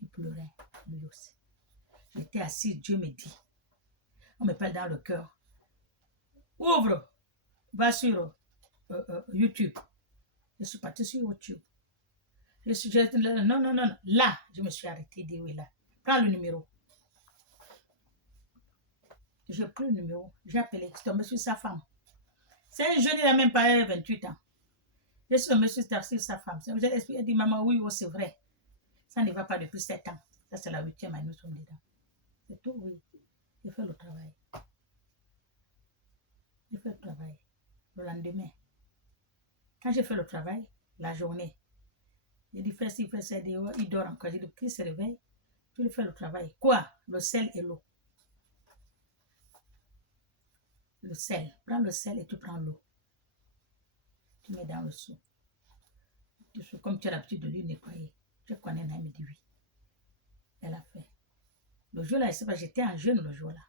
Il pleurait, lui aussi. J'étais assis, Dieu me dit. On me parle dans le cœur. Ouvre, va sur YouTube. Je suis partie sur YouTube. Non. Là, je me suis arrêtée. Dit oui, là. Prends le numéro. J'ai pris le numéro. J'ai appelé. Je suis tombée sur sa femme. C'est un jeune, il n'a même pas 28 ans. Je suis tombée sur sa femme. J'ai dit, maman, oui, c'est vrai. Ça ne va pas depuis 7 ans. Ça, c'est la 8e année, nous sommes dedans. C'est tout, oui. J'ai fait le travail. J'ai fait le travail. Le lendemain. Quand j'ai fait le travail, la journée, j'ai dit, fais ci, fais ça. Il dort encore. J'ai dit, qu'il se réveille. Tu lui fais le travail. Quoi? Le sel et l'eau. Le sel. Prends le sel et tu prends l'eau. Tu mets dans le seau. Comme tu as l'habitude de lui nettoyer. Je connais, elle me dit oui. Elle a fait. Le jour-là, je sais pas, j'étais en jeûne le jour-là.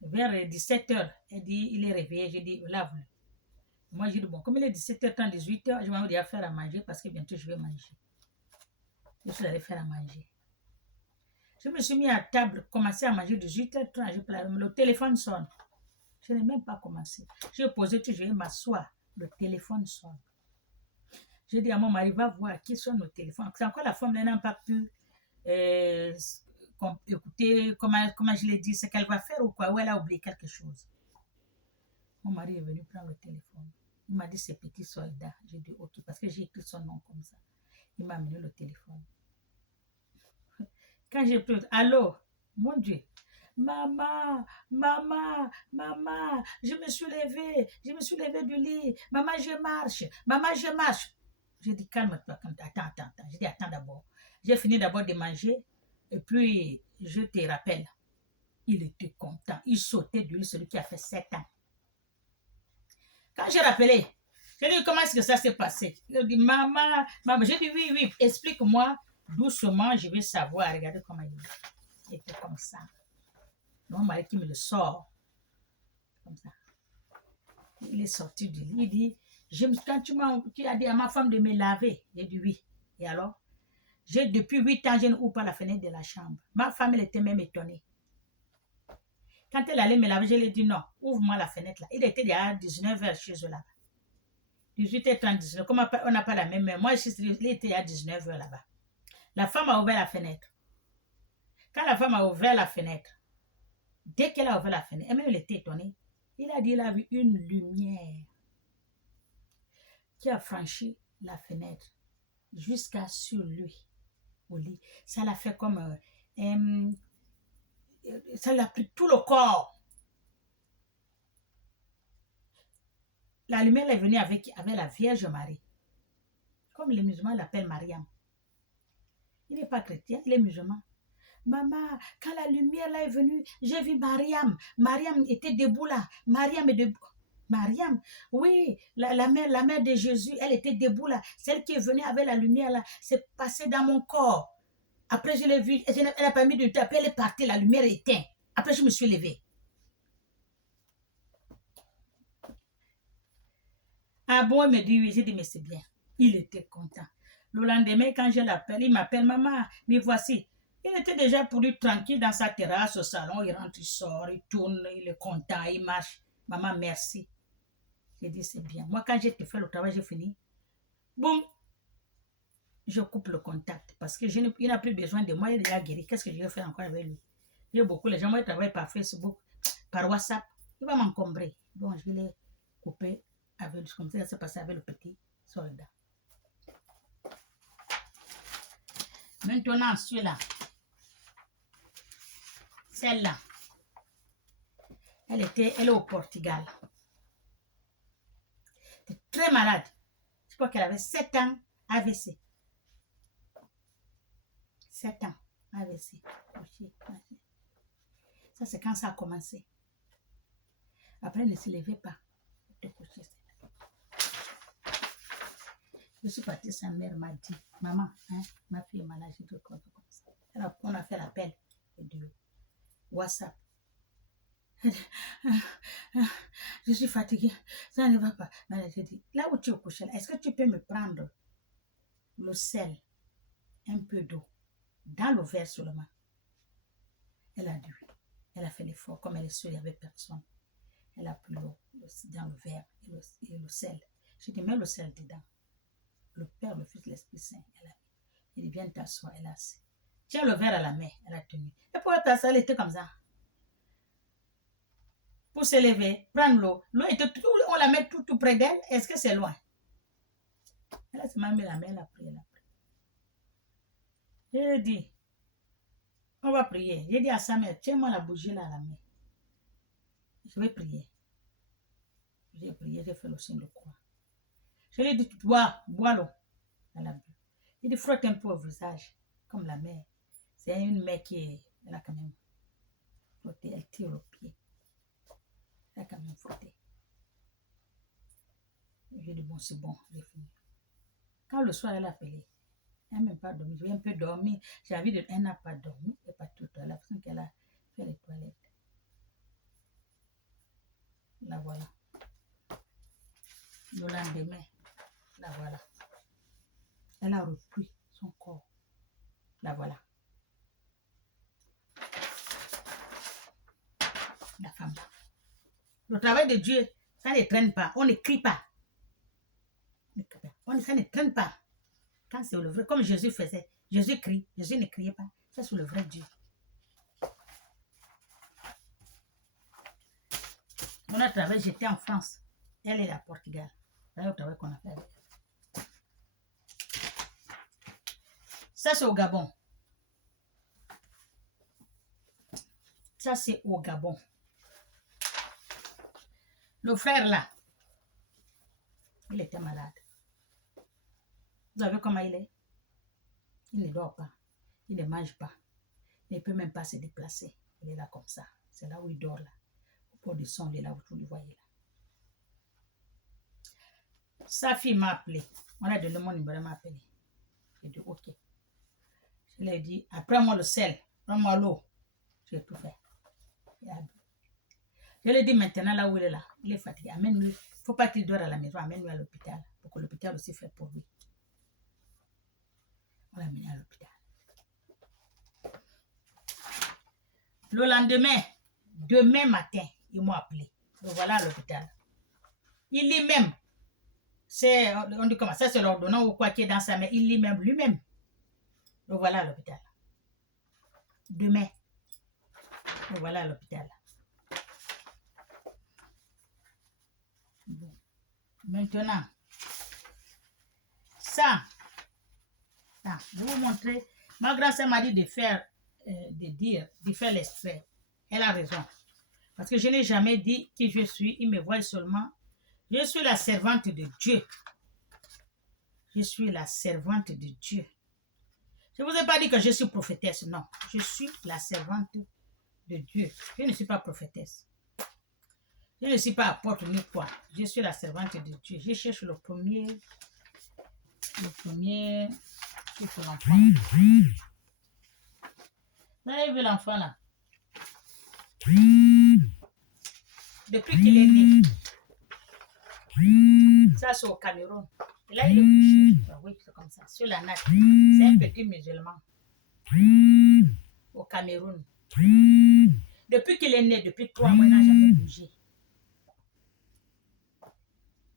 Vers 17h, elle dit, il est réveillé. J'ai dit, lave-le. Moi, j'ai dit, bon, comme il est 17h30, 18h, je vais déjà faire à manger parce que bientôt, je vais manger. Je suis allée faire à manger. Je me suis mis à table, commencé à manger 18h30, le téléphone sonne. Je n'ai même pas commencé. J'ai posé tout, je vais m'asseoir. Le téléphone sonne. J'ai dit à mon mari, va voir qui sonne au téléphone. C'est encore la femme, elle n'a pas pu écouter comment je l'ai dit, ce qu'elle va faire ou quoi, ou elle a oublié quelque chose. Mon mari est venu prendre le téléphone. Il m'a dit, c'est petit soldat. J'ai dit, ok, parce que j'ai écrit son nom comme ça. Il m'a amené le téléphone. Quand j'ai pris, allô, mon Dieu, maman, maman, maman, je me suis levée du lit, maman, je marche, maman, je marche. J'ai dit, calme-toi, attends. J'ai dit, attends d'abord. J'ai fini d'abord de manger, et puis je te rappelle, il était content, il sautait du lit, celui qui a fait 7 ans. Quand j'ai rappelé, j'ai dit, comment est-ce que ça s'est passé? Il a dit, maman, j'ai dit, oui, explique-moi doucement, je vais savoir, regardez comment il était comme ça. Mon mari qui me le sort, comme ça. Il est sorti du lit, il dit, quand tu as dit à ma femme de me laver, j'ai dit oui. Et alors? Depuis 8 ans, je n'ouvre pas la fenêtre de la chambre. Ma femme, elle était même étonnée. Quand elle allait me laver, je lui ai dit non, ouvre-moi la fenêtre là. Il était déjà 19h chez eux là-bas. 18h30, 19h. Comme on n'a pas la même heure. Moi, il était à 19h là-bas. La femme a ouvert la fenêtre. Quand la femme a ouvert la fenêtre, dès qu'elle a ouvert la fenêtre, elle-même elle était étonnée. Il a dit qu'il a vu une lumière qui a franchi la fenêtre jusqu'à sur lui, au lit. Ça l'a fait comme... ça l'a pris tout le corps. La lumière est venue avec la Vierge Marie. Comme les musulmans l'appellent Mariam. Il n'est pas chrétien, il est musulman. Maman, quand la lumière là est venue, j'ai vu Mariam. Mariam était debout là. Mariam est debout. Mariam, oui, la mère de Jésus, elle était debout là. Celle qui est venue avec la lumière là, c'est passé dans mon corps. Après, je l'ai vue, elle n'a pas mis de temps. Après, elle est partie, la lumière est éteinte. Après, je me suis levée. Ah bon, il me dit oui. J'ai dit, mais c'est bien. Il était content. Le lendemain, quand je l'appelle, il m'appelle, maman, mais voici. Il était déjà pour lui tranquille dans sa terrasse au salon. Il rentre, il sort, il tourne, il est content, il marche. Maman, merci. J'ai dit, c'est bien. Moi, quand j'ai fait le travail, j'ai fini. Boum, je coupe le contact parce qu'il n'a plus besoin de moi. Il est déjà guéri. Qu'est-ce que je vais faire encore avec lui? Il y a beaucoup de gens qui travaillent par Facebook, par WhatsApp. Il va m'encombrer. Donc, je l'ai coupé avec, comme ça s'est passé avec le petit soldat. Maintenant, celui-là, celle-là, elle est au Portugal. Elle était très malade. Je crois qu'elle avait 7 ans AVC. 7 ans AVC. Ça, c'est quand ça a commencé. Après, elle ne se levait pas. Je suis partie, sa mère m'a dit, maman, hein, ma fille est malade, j'ai tout comme ça. On a fait l'appel de WhatsApp. Je suis fatiguée, ça ne va pas. Mais je dis, là où tu es couché, est-ce que tu peux me prendre le sel, un peu d'eau, dans le verre seulement? Elle a dit oui. Elle a fait l'effort, comme elle est sûre, il n'y avait personne. Elle a pris l'eau dans le verre et le sel. Je dis, mets le sel dedans. Le Père, le Fils, l'Esprit Saint, elle a mis. Il dit, viens t'asseoir, elle a assis. Tiens le verre à la main, elle a tenu. Et pour t'asseoir, elle était comme ça. Pour se lever, prendre l'eau. L'eau était tout, on la met tout près d'elle. Est-ce que c'est loin? Elle a seulement mis la main, elle a pris, J'ai dit, on va prier. J'ai dit à sa mère, tiens-moi la bougie là à la main. Je vais prier. J'ai prié, j'ai fait le signe de croix. Je lui ai dit, bois l'eau. Elle a bu. Il dit, frotte un peu au visage, comme la mère. C'est une mère elle a quand même frotté, elle tire au pied. Elle a quand même frotté. J'ai dit, bon, c'est bon, j'ai fini. Quand le soir, elle a appelé, elle n'a même pas dormi. J'ai un peu dormi. J'ai envie de. Elle n'a pas dormi. Elle n'est pas toute à la façon qu'elle a fait les toilettes. La voilà. Le lendemain, la voilà. Elle a repris son corps. La voilà. La femme là. Le travail de Dieu, ça ne traîne pas. On ne crie pas. Ça ne traîne pas. Quand c'est le vrai, comme Jésus faisait. Jésus crie. Jésus ne criait pas. C'est sur le vrai Dieu. On a travaillé, j'étais en France. Elle est à Portugal. C'est le travail qu'on a fait avec elle. Ça, c'est au Gabon. Ça, c'est au Gabon. Le frère là, il était malade. Vous savez comment il est? Il ne dort pas. Il ne mange pas. Il ne peut même pas se déplacer. Il est là comme ça. C'est là où il dort là. Au port du son, il est là où vous le voyez là. Sa fille m'a appelé. On a donné mon numéro, elle m'a appelé. J'ai dit ok. Je lui ai dit, après-moi le sel, prends-moi l'eau. J'ai tout fait. Je lui ai dit maintenant là où il est là, il est fatigué. Amène-lui. Il ne faut pas qu'il dort à la maison. Amène-lui à l'hôpital. Pour que l'hôpital aussi fait pour lui. On l'a amené à l'hôpital. Le lendemain, demain matin, ils m'ont appelé. Le voilà à l'hôpital. Il lit même. On dit comment ça, c'est l'ordonnance ou quoi qui est dans sa main. Il lit même lui-même. Le voilà à l'hôpital. Demain, le voilà à l'hôpital. Bon. Maintenant, ça, je vais vous montrer. Ma grand-sœur m'a dit de faire, de faire l'extrait. Elle a raison. Parce que je n'ai jamais dit qui je suis. Il me voit seulement. Je suis la servante de Dieu. Je suis la servante de Dieu. Je ne vous ai pas dit que je suis prophétesse. Non, je suis la servante de Dieu. Je ne suis pas prophétesse. Je ne suis pas apôtre ni quoi. Je suis la servante de Dieu. Je cherche le premier. Il faut l'enfant. Vous avez vu l'enfant là? Depuis qu'il est né. Ça, c'est au Cameroun. Et là, il est couché. Oui, c'est comme ça. Sur la natte. C'est un petit musulman. Au Cameroun. Depuis qu'il est né, depuis 3 mois, il n'a jamais bougé.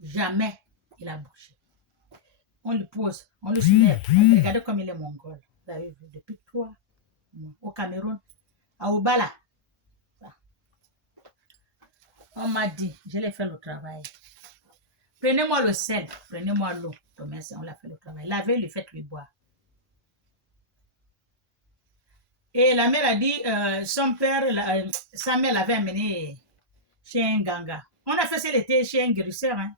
Jamais il a bougé. On le pose, on le soulève. Regardez comme il est mongol. Vous avez vu, depuis 3 mois. Au Cameroun, à Obala. On m'a dit, je l'ai fait le travail. Prenez-moi le sel, prenez-moi l'eau. On l'a fait le travail. Lavez-le, faites-lui boire. Et la mère a dit, sa mère l'avait amené chez un ganga. On a fait ça, il était chez un guérisseur. Hein.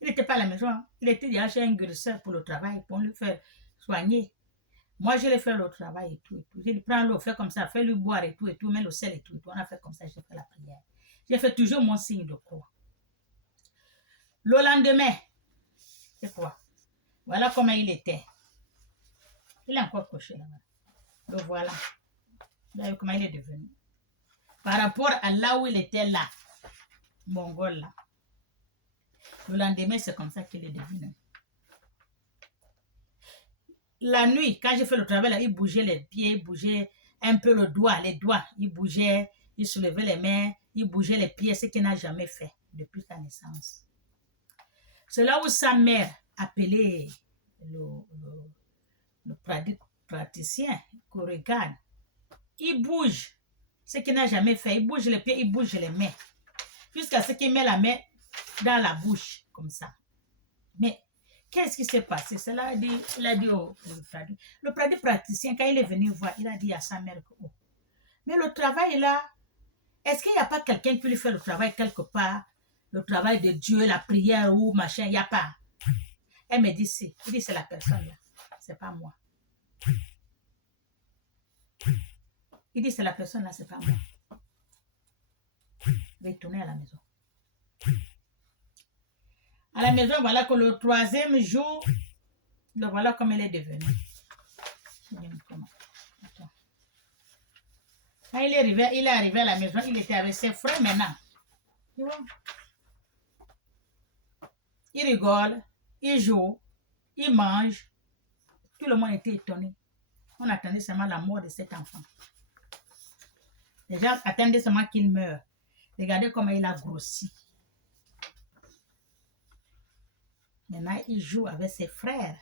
Il n'était pas à la maison. Hein. Il était déjà chez un guérisseur pour le travail, pour le faire soigner. Moi, je l'ai fait le travail et tout. Je lui prends l'eau, fais comme ça, fais-lui boire et tout, mets le sel et tout. On a fait comme ça, j'ai fait la prière. J'ai fait toujours mon signe de croix. Le lendemain, c'est quoi? Voilà comment il était. Il est encore couché là-bas. Le voilà. Là, comment il est devenu. Par rapport à là où il était là, mongol là. Le lendemain, c'est comme ça qu'il est devenu. La nuit, quand j'ai fait le travail là, il bougeait les pieds, il bougeait un peu les doigts, il bougeait, il soulevait les mains, il bougeait les pieds, ce qu'il n'a jamais fait depuis sa naissance. C'est là où sa mère appelait le praticien qu'on regarde. Il bouge ce qu'il n'a jamais fait. Il bouge les pieds, il bouge les mains. Jusqu'à ce qu'il met la main dans la bouche, comme ça. Mais qu'est-ce qui s'est passé? Il a dit au praticien, quand il est venu voir, il a dit à sa mère, oh, mais le travail là, est-ce qu'il n'y a pas quelqu'un qui lui fait le travail quelque part? Le travail de Dieu, la prière ou machin, il n'y a pas. Elle me dit si. Il dit c'est la personne là. C'est pas moi. Il dit c'est la personne là, c'est pas moi. Je vais tourner à la maison. À la maison, voilà que le 3e jour, le voilà comme elle est devenue. Quand il est arrivé à la maison, il était avec ses frères maintenant. Tu vois? il rigole, il joue, il mange. Tout le monde était étonné. On attendait seulement la mort de cet enfant. Les gens attendaient seulement qu'il meure. Regardez comment il a grossi. Maintenant, il joue avec ses frères.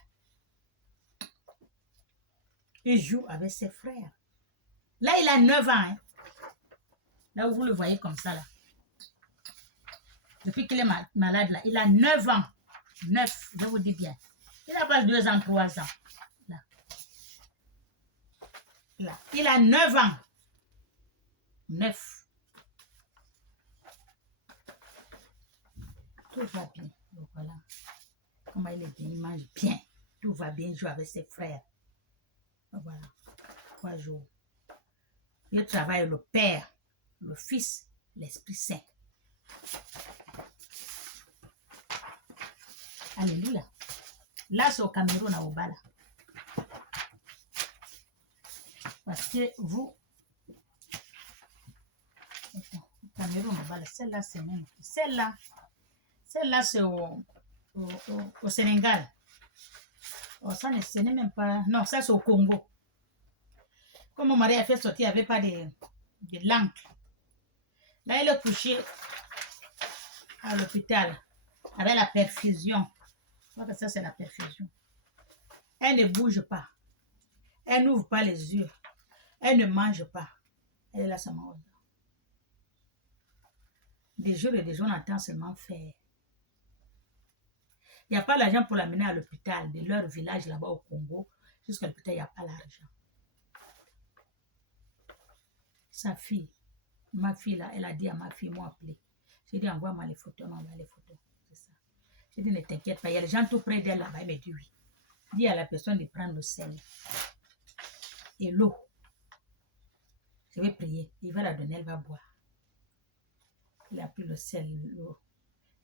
Il joue avec ses frères. Là, il a 9 ans. Hein. Là où vous le voyez comme ça, là. Depuis qu'il est malade, là, il a 9 ans. 9, je vous dis bien. Il n'a pas 2 ans, 3 ans. Là. Là. Il a 9 ans. 9. Tout va bien. Donc voilà. Comment il est bien, il mange bien. Tout va bien, il joue avec ses frères. Donc voilà. 3 jours. Il travaille le Père, le Fils, l'Esprit Saint. Alléluia. Là, c'est au Cameroun, à Obala. Parce que vous, au Cameroun, Obala, celle-là, c'est même. Celle-là, c'est au Sénégal. Oh, ça, ce n'est même pas. Non, ça, c'est au Congo. Comme mon mari a fait sortir, il n'y avait pas de l'encre. Là, il est couché à l'hôpital avec la perfusion. Je crois que ça, c'est la perfusion. Elle ne bouge pas. Elle n'ouvre pas les yeux. Elle ne mange pas. Elle est là seulement. Des jours et des jours, on attend seulement faire. Il n'y a pas l'argent pour l'amener à l'hôpital de leur village là-bas au Congo. Jusqu'à l'hôpital, il n'y a pas l'argent. Sa fille, ma fille là, elle a dit à ma fille, moi appelé. J'ai dit, envoie-moi les photos, on envoie les photos. C'est ça. J'ai dit, ne t'inquiète pas, il y a les gens tout près d'elle là-bas. Elle me dit oui. Dis à la personne de prendre le sel et l'eau. Je vais prier. Il va la donner, elle va boire. Il a pris le sel, l'eau.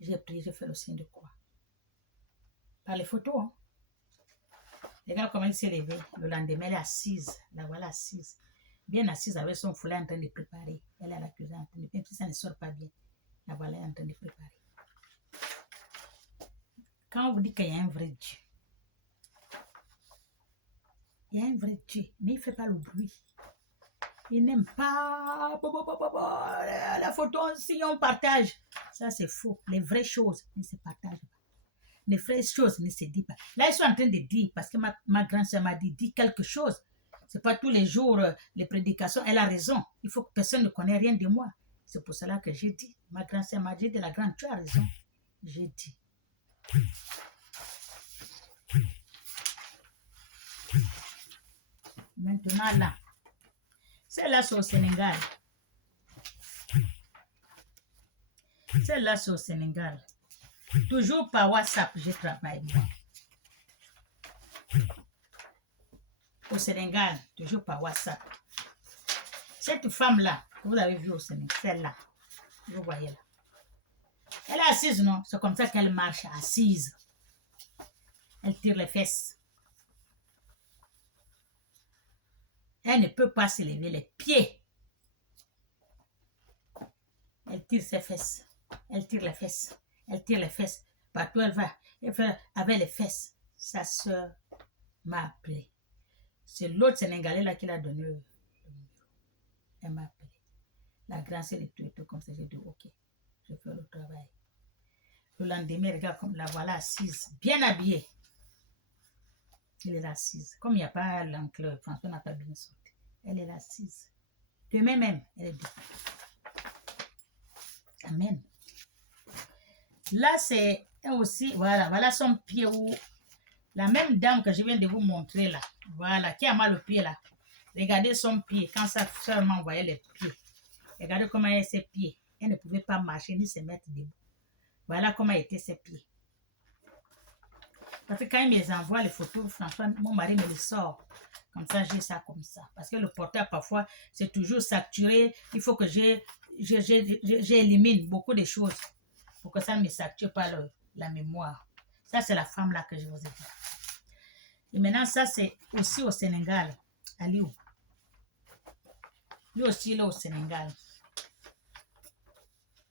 J'ai prié, j'ai fait le signe de croix. Par les photos, hein. Regarde comment il s'est levé. Le lendemain, elle est assise. La voilà assise. Bien assise avec son foulard en train de préparer. Elle est à la cuisine en train de préparer. Même si ça ne sort pas bien. La voilà en train de préparer. Quand on vous dit qu'il y a un vrai Dieu, il y a un vrai Dieu, mais il ne fait pas le bruit. Il n'aime pas la photo, si on partage. Ça, c'est faux. Les vraies choses ne se partagent pas. Les vraies choses ne se disent pas. Là, ils sont en train de dire, parce que ma grand-sœur m'a dit, dis quelque chose. Ce n'est pas tous les jours les prédications. Elle a raison. Il faut que personne ne connaisse rien de moi. C'est pour cela que j'ai dit. Ma grand-sœur m'a dit de la grande, tu as raison. J'ai dit. Maintenant, là. Celle-là, c'est au Sénégal. Celle-là, c'est au Sénégal. Toujours par WhatsApp, je travaille. Au Sénégal, toujours par WhatsApp. Cette femme-là, que vous avez vue au Sénégal, celle-là, vous voyez là. Elle est assise, non? C'est comme ça qu'elle marche, assise. Elle tire les fesses. Elle ne peut pas se lever les pieds. Elle tire ses fesses. Elle tire les fesses. Elle tire les fesses. Partout elle va. Elle fait avec les fesses. Sa soeur m'a appelé. C'est l'autre Sénégalais là qui l'a donné le numéro. Elle m'a appelé. La grâce et tout comme ça. J'ai dit ok, je fais le travail. Le lendemain, regarde comme la voilà assise, bien habillée. Elle est assise. Comme il n'y a pas l'encre, François n'a pas bien sorti. Elle est assise. Demain même, elle est bien. Amen. Là, c'est aussi, voilà son pied où la même dame que je viens de vous montrer là, voilà, qui a mal au pied là. Regardez son pied, quand sa soeur m'envoyait les pieds. Regardez comment elle ses pieds. Elle ne pouvait pas marcher ni se mettre debout. Voilà comment étaient ses pieds. Parce que quand il me envoie les photos, François, mon mari me les sort. Comme ça, j'ai ça comme ça. Parce que le portable, parfois, c'est toujours saturé. Il faut que j'élimine beaucoup de choses pour que ça ne me sature pas la mémoire. Ça, c'est la femme là que je vous ai dit. Et maintenant, ça, c'est aussi au Sénégal. À Liu. Lui aussi, là, au Sénégal.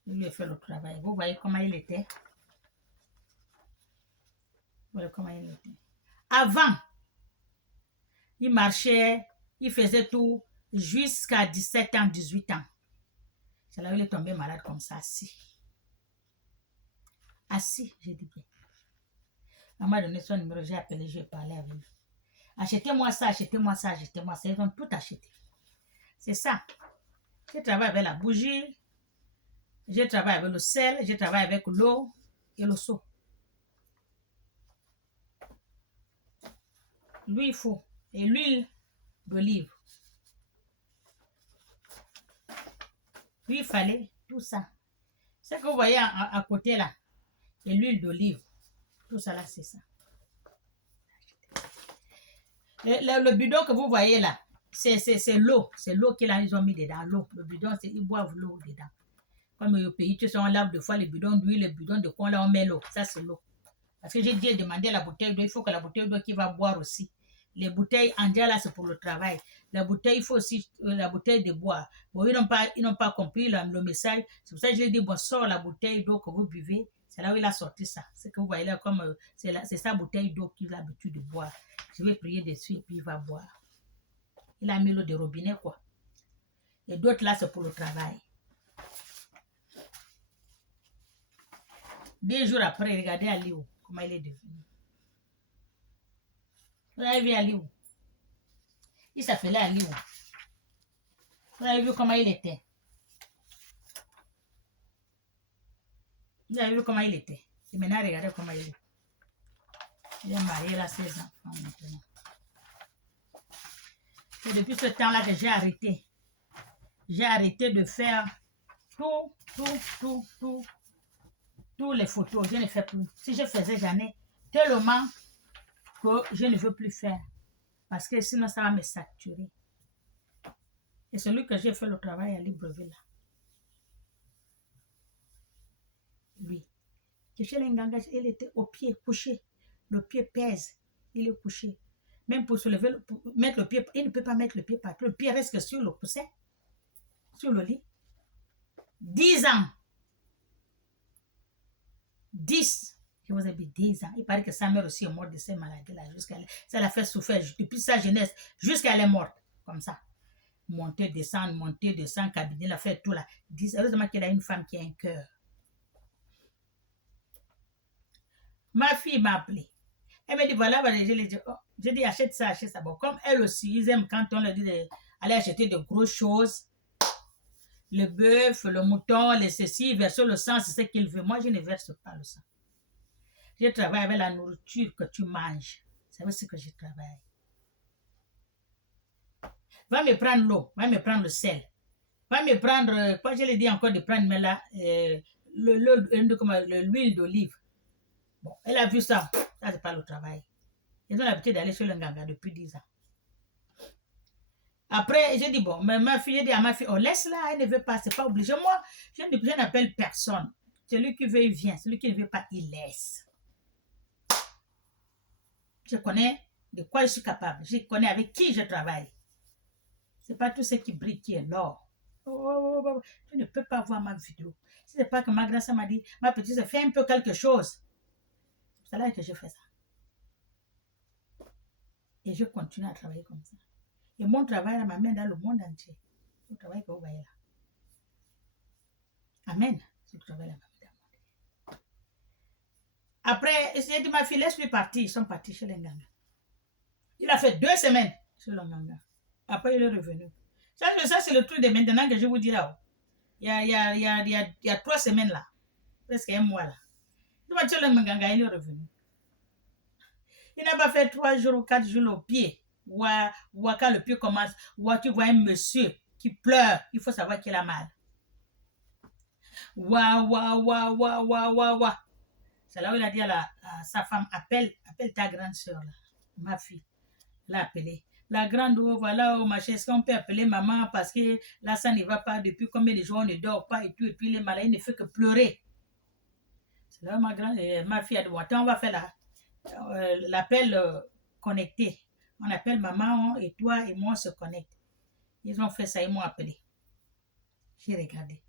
Il lui a fait le travail. Vous voyez comment il était? Voilà comment il était. Avant, il marchait, il faisait tout jusqu'à 17 ans, 18 ans. C'est là où il est tombé malade comme ça, assis. Assis, j'ai dit bien. On m'a donné son numéro, j'ai appelé, j'ai parlé avec lui. Achetez-moi ça, achetez-moi ça, achetez-moi ça. Ils ont tout acheté. C'est ça. Je travaille avec la bougie, je travaille avec le sel, je travaille avec l'eau et le seau. Lui, il faut. Et l'huile d'olive. Lui, il fallait tout ça. Ce que vous voyez à côté là, et l'huile d'olive. Tout ça là, c'est ça. Le bidon que vous voyez là, c'est l'eau. C'est l'eau qu'ils ont mis dedans. L'eau. Le bidon, ils boivent l'eau dedans. Comme au pays, tu sais, on lave deux fois les bidons d'huile, les bidons de quoi là, on met l'eau. Ça, c'est l'eau. Parce que j'ai dit demander à la bouteille d'eau, il faut que la bouteille d'eau qui va boire aussi. Les bouteilles entières là, c'est pour le travail. La bouteille, il faut aussi la bouteille de boire. Bon, ils n'ont pas compris le message. C'est pour ça que j'ai dit, bon, sors la bouteille d'eau que vous buvez. C'est là où il a sorti ça. C'est que vous voyez là, comme c'est sa bouteille d'eau qu'il a l'habitude de boire. Je vais prier dessus et puis il va boire. Il a mis l'eau de robinet, quoi. Et d'autres là, c'est pour le travail. 2 jours après, regardez Aliou, comment il est devenu. Vous avez vu Aliou? Il s'appelait Aliou. Vous avez vu comment il était? Vous avez vu comment il était? Et maintenant, regardez comment il est. Il est marié là, 16 enfants maintenant. C'est depuis ce temps-là que j'ai arrêté. J'ai arrêté de faire tous les photos. Je ne fais plus. Si je faisais, j'en ai tellement que je ne veux plus faire. Parce que sinon, ça va me saturer. Et celui que j'ai fait le travail à Libreville, lui, il était au pied, couché. Le pied pèse. Il est couché. Même pour se lever, pour mettre le pied, il ne peut pas mettre le pied partout. Le pied reste sur le coussin, sur le lit. 10 ans. 10. Je vous ai dit 10 ans. Il paraît que sa mère aussi est morte de ces maladies-là. Ça l'a fait souffrir depuis sa jeunesse jusqu'à elle est morte. Comme ça. Monter, descendre, cabinet, la fait tout là. Heureusement qu'elle a une femme qui a un cœur. Ma fille m'a appelé. Elle m'a dit, voilà, j'ai dit, achète ça. Bon, comme elle aussi, ils aiment quand on leur dit d'aller acheter de grosses choses. Le bœuf, le mouton, les ceci, verser le sang, c'est ce qu'il veut. Moi, je ne verse pas le sang. Je travaille avec la nourriture que tu manges. C'est avec ce que je travaille. Va me prendre l'eau, va me prendre le sel. Va me prendre, quoi je l'ai dit encore de prendre, mais là, l'huile d'olive. Bon, elle a vu ça. Ça, c'est pas le travail. Ils ont l'habitude d'aller chez le Nganga depuis 10 ans. Après, j'ai dit, bon, mais ma fille, j'ai dit à ma fille, oh, laisse-la, elle ne veut pas, c'est pas obligé. Moi, je n'appelle personne. Celui qui veut, il vient. Celui qui ne veut pas, il laisse. Je connais de quoi je suis capable. Je connais avec qui je travaille. C'est pas tout ce qui brille qui est l'or. Je ne peux pas voir ma vidéo. Si c'est pas que ma grâce m'a dit, ma petite, fais un peu quelque chose. C'est là que je fais ça. Et je continue à travailler comme ça. Et mon travail m'amène dans le monde entier. Le travail que vous voyez là. Amen. C'est le travail là m'amène dans le monde. Après, j'ai dit ma fille, laisse-lui partir. Ils sont partis chez les Nganga. Il a fait 2 semaines sur le Nganga. Après, il est revenu. Ça c'est le truc de maintenant que je vous dis là. Il y a 3 semaines là. Presque 1 mois là. Il va chez le Nganga, il est revenu. Il n'a pas fait 3 jours ou 4 jours au pied. Ou quand le pied commence, ou tu vois un monsieur qui pleure, il faut savoir qu'il a mal. C'est là où il a dit à sa femme, appelle ta grande soeur, ma fille. L'a appelée. La grande, voilà, machin, est-ce qu'on peut appeler maman parce que là, ça ne va pas depuis combien de jours on ne dort pas et tout, et puis les malades ne font que pleurer. C'est là où ma fille a dit, bon, attends, on va faire l'appel connecté. On appelle maman et toi et moi on se connecte. Ils ont fait ça, ils m'ont appelé. J'ai regardé.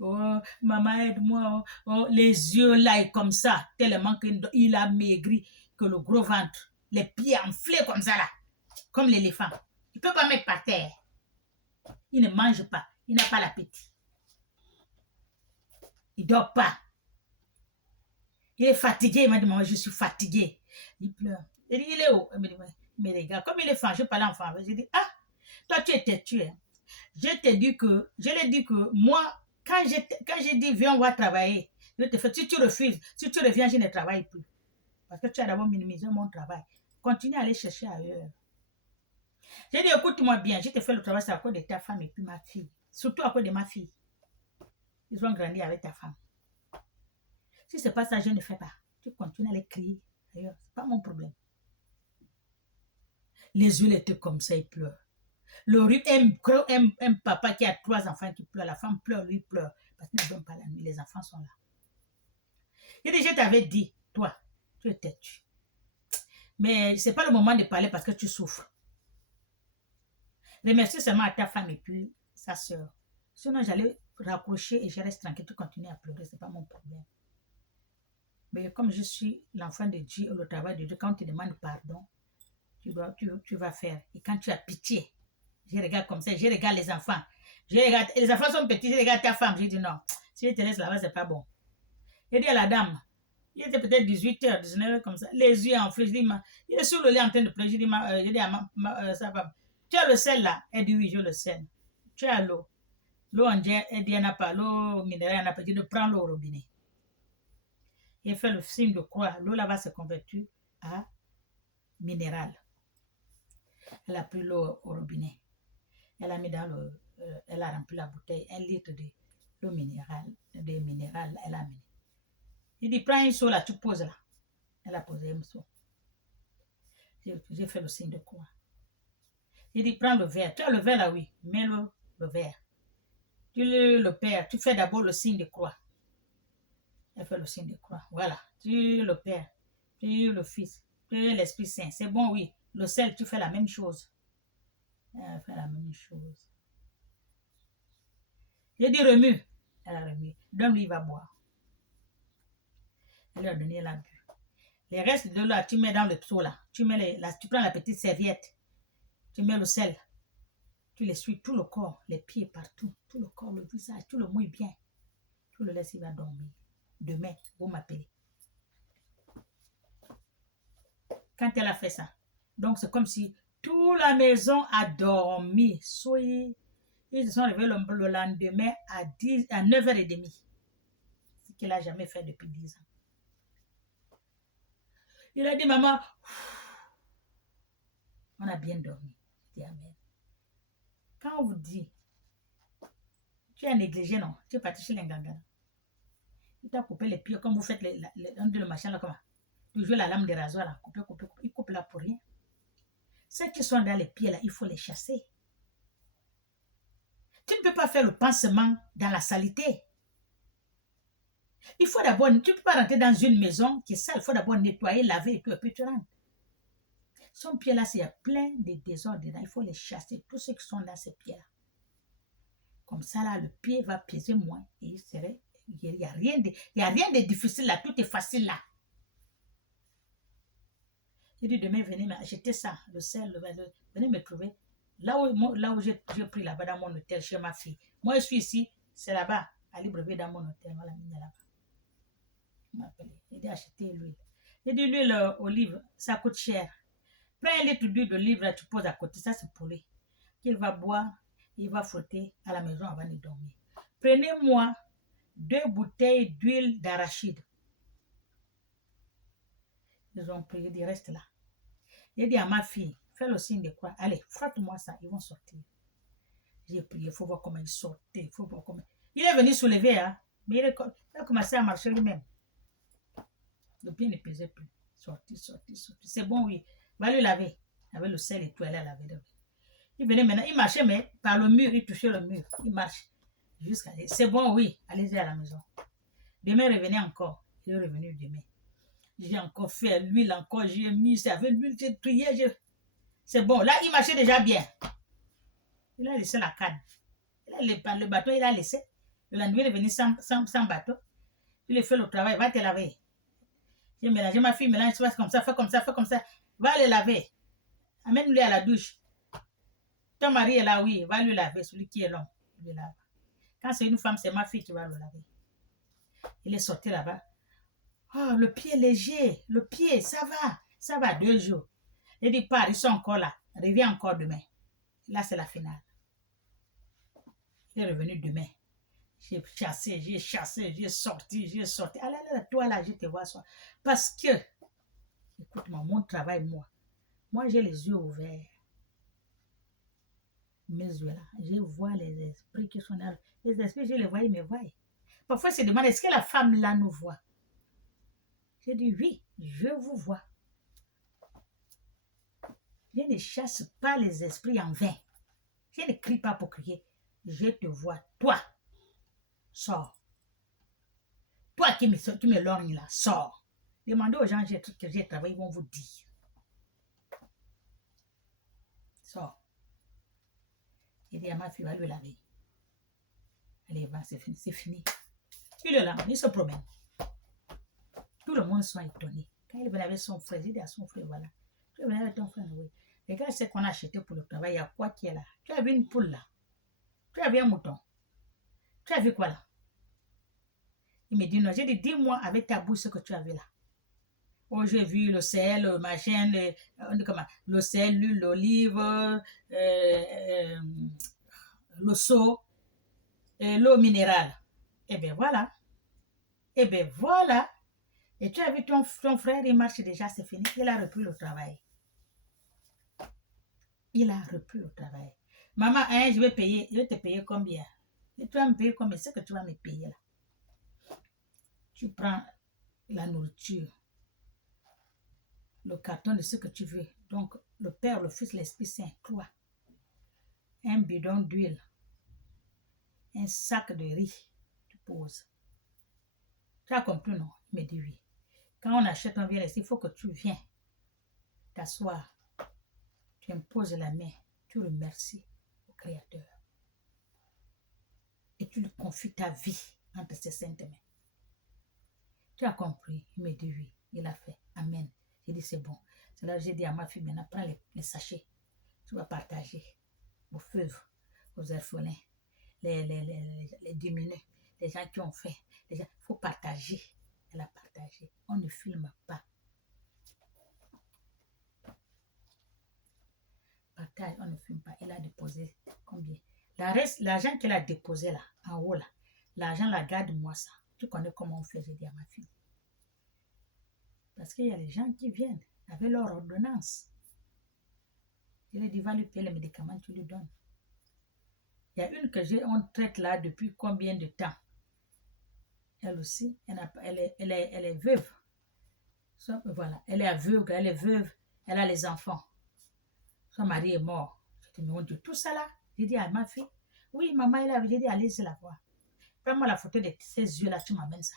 Oh, maman, aide-moi. Oh, les yeux là, et comme ça, tellement qu'il a maigri. que le gros ventre, les pieds enflés comme ça là, comme l'éléphant. Il ne peut pas mettre par terre. Il ne mange pas. Il n'a pas l'appétit. Il ne dort pas. Il est fatigué. Il m'a dit, maman, je suis fatigué. Il pleure. Il dit, il est où? Il me dit, ouais. Mais les gars, comme il est fan, je parle enfant. J'ai dit, ah, toi tu es têtu. Hein. Je l'ai dit que moi, quand j'ai dit, viens, on va travailler, je te fais, si tu refuses, si tu reviens, je ne travaille plus. Parce que tu as d'abord minimisé mon travail. Continue à aller chercher ailleurs. J'ai dit, écoute-moi bien, je te fais le travail, c'est à cause de ta femme et puis ma fille. Surtout à cause de ma fille. Ils ont grandi avec ta femme. Si ce n'est pas ça, je ne fais pas. Tu continues à les crier ailleurs. Ce n'est pas mon problème. Les yeux étaient comme ça, ils pleurent. Le riz aime papa qui a 3 enfants qui pleurent. La femme pleure, lui pleure. Parce qu'il ne donne pas la nuit. Les enfants sont là. Et déjà, je t'avais dit, toi, tu es têtu. Mais ce n'est pas le moment de parler parce que tu souffres. Remercie seulement à ta femme et puis sa soeur. Sinon, j'allais raccrocher et je reste tranquille. Tu continues à pleurer, ce n'est pas mon problème. Mais comme je suis l'enfant de Dieu, le travail de Dieu, quand tu demandes pardon, tu vas faire. Et quand tu as pitié, je regarde comme ça, je regarde les enfants. Les enfants sont petits, je regarde ta femme. Je dis non, si je te laisse là-bas, c'est pas bon. Je dis à la dame, il était peut-être 18h, 19h comme ça, les yeux enflés. Je dis, il est sur le lit en train de pleurer. Je dis à sa femme, tu as le sel là? Elle dit oui, je le sel. Tu as l'eau. L'eau en Dieu, elle dit, elle n'a pas. L'eau minérale, elle n'a pas. Je dis, prends l'eau au robinet. Il fait le signe de croix. L'eau là va se convertir à minéral. Elle a pris l'eau au robinet. Elle a mis dans le... elle a rempli la bouteille, 1 litre de l'eau minérale, elle a mis. Il dit, prends une seau là, tu poses là. Elle a posé une seau. J'ai fait le signe de croix. Il dit, prends le verre. Tu as le verre là, oui. Mets-le, le verre. Tu le perds. Tu fais d'abord le signe de croix. Elle fait le signe de croix. Voilà. Tu le Père, tu le Fils, tu l'Esprit Saint. C'est bon, oui. Le sel, tu fais la même chose. Elle fait la même chose. J'ai dit remue. Elle a remué. Donne-lui, il va boire. Elle lui a donné, elle a bu. Les restes de l'eau, tu mets dans le seau là. Tu prends la petite serviette. Tu mets le sel. Tu l'essuies tout le corps, les pieds partout, tout le corps, le visage, tu le mouilles bien. Tu le laisses, il va dormir. Demain, vous m'appelez. Quand elle a fait ça, donc c'est comme si toute la maison a dormi. Soyez, ils se sont réveillés le lendemain à 9h30. Ce qu'il n'a jamais fait depuis 10 ans. Il a dit, maman, on a bien dormi. Je dis, amen. Quand on vous dit, tu as négligé, non? Tu es parti chez l'inganga. Il t'a coupé les pieds, comme vous faites le machin là, comment? Toujours la lame de rasoir là, couper. Il coupe là pour rien. Ceux qui sont dans les pieds là, il faut les chasser. Tu ne peux pas faire le pansement dans la saleté. Il faut d'abord, tu ne peux pas rentrer dans une maison qui est sale, il faut d'abord nettoyer, laver et tout, et puis tu rentres. Son pied là, il y a plein de désordres dedans, il faut les chasser, tous ceux qui sont dans ces pieds là. Comme ça là, le pied va peser moins et il n'y a rien de difficile là, tout est facile là. J'ai dit demain, venez m'acheter ça, le sel, venez me trouver. Là où j'ai pris là-bas dans mon hôtel chez ma fille. Moi, je suis ici, c'est là-bas, à Libreville dans mon hôtel. Voilà, là-bas. Il m'a appelé. Il dit acheter l'huile. J'ai dit l'huile olive, ça coûte cher. Prends 1 litre d'huile d'olive, là, tu poses à côté, ça c'est pour lui. Il va boire, il va frotter à la maison avant de dormir. Prenez-moi 2 bouteilles d'huile d'arachide. Ils ont pris, il reste là. J'ai dit à ma fille, fais le signe de croix. Allez, frotte-moi ça, ils vont sortir. J'ai prié, il faut voir comment ils sortaient. Il est venu soulever, hein, mais il a commencé à marcher lui-même. Le pied ne pesait plus. Sorti. C'est bon, oui. Va lui laver. Avec le sel et tout, elle a lavé. Il venait maintenant, il marchait, mais par le mur, il touchait le mur. Il marche. Jusqu'à. C'est bon, oui. Allez-y à la maison. Demain, revenez encore. Il est revenu demain. J'ai encore fait l'huile, encore, j'ai mis ça avec l'huile, j'ai prié, c'est bon. Là, il marchait déjà bien. Il a laissé la canne. Le bateau, il a laissé. Le lendemain, il est venu sans bateau. Il a fait le travail, va te laver. J'ai mélangé, ma fille mélange, fais comme ça, fais comme ça, fais comme ça. Va le laver. Amène-lui à la douche. Ton mari est là, oui, va lui laver, celui qui est long. Lui lave. Quand c'est une femme, c'est ma fille qui va le laver. Il est sorti là-bas. Oh, le pied léger, le pied, ça va 2 jours. Il dit, pars, ils sont encore là, reviens encore demain. Là, c'est la finale. Il est revenu demain. J'ai chassé, j'ai sorti. Allez, toi là, je te vois ça. Parce que, écoute-moi, mon travail, moi j'ai les yeux ouverts. Mes yeux là, je vois les esprits qui sont là. Les esprits, je les vois, ils me voient. Parfois, je demande, est-ce que la femme là nous voit? J'ai dit, oui, je vous vois. Je ne chasse pas les esprits en vain. Je ne crie pas pour crier. Je te vois, toi, sors. Toi qui me lorgne là, sors. Demandez aux gens que j'ai travaillé, ils vont vous dire. Sors. Il dit à ma fille, va lui laver. Allez, va, c'est fini, c'est fini. Il est là, il se promène. Tout le monde sont étonnés. Quand il venait avec son frère, il dit à son frère, voilà. Tu venais avec ton frère, oui. Regarde ce qu'on a acheté pour le travail, il y a quoi qui est là? Tu as vu une poule là? Tu as vu un mouton? Tu as vu quoi là? Il me dit non. J'ai dit, dis-moi avec ta bouche ce que tu as vu là. Oh, j'ai vu le sel, le machin, le sel, l'huile, l'olive, le seau, l'eau minérale. Eh bien voilà. Eh bien voilà. Et tu as vu ton frère, il marche déjà, c'est fini. Il a repris le travail. Il a repris le travail. Maman, hein, je vais te payer combien? Et tu vas me payer combien? C'est que tu vas me payer là. Tu prends la nourriture, le carton de ce que tu veux. Donc, le Père, le Fils, l'Esprit Saint, toi. Un bidon d'huile, un sac de riz, tu poses. Tu as compris, non? Il me dit oui. Quand on achète, on vient ici, il faut que tu viennes t'asseoir. Tu imposes la main, tu remercies au Créateur. Et tu lui confies ta vie entre ses saintes mains. Tu as compris? Il me dit oui. Il a fait. Amen. J'ai dit c'est bon. C'est là que j'ai dit à ma fille, maintenant prends les sachets. Tu vas partager aux feuves, aux orphelins, les diminués, les gens qui ont faim. Il faut partager. Elle a partagé. On ne filme pas. Partage, on ne filme pas. Elle a déposé combien? L'argent qu'elle a déposé là, en haut là, l'argent la garde-moi ça. Tu connais comment on fait, j'ai dit à ma fille. Parce qu'il y a les gens qui viennent avec leur ordonnance. Je lui dis, va lui payer les médicaments, tu lui donnes. Il y a une que on traite là depuis combien de temps? Elle aussi, elle est veuve. Voilà, elle est aveugle, elle est veuve, elle a les enfants. Son mari est mort. Je dis, mon Dieu, tout ça là. J'ai dit à ma fille, oui, maman, elle a dit, allez-y la voir. Prends-moi la photo de ses yeux là, tu m'amènes ça.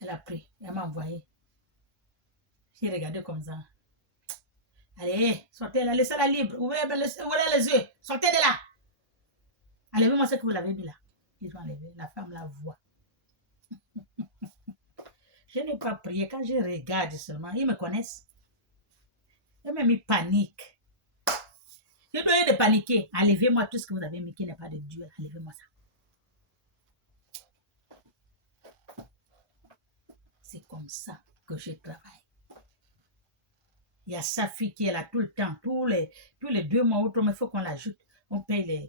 Elle a pris, elle m'a envoyé. J'ai regardé comme ça. Allez, sortez là, laissez-la libre. Ouvrez les yeux. Sortez de là. Enlevez-moi ce que vous l'avez mis là. Ils ont enlevé. La femme la voit. Je n'ai pas prié. Quand je regarde seulement, ils me connaissent. Eux-mêmes, ils paniquent. Je dois de paniquer. Enlevez-moi tout ce que vous avez mis qui n'est pas de Dieu. Enlevez-moi ça. C'est comme ça que je travaille. Il y a sa fille qui est là tout le temps, tous les 2 mois ou 3 mois, il faut qu'on l'ajoute. On paye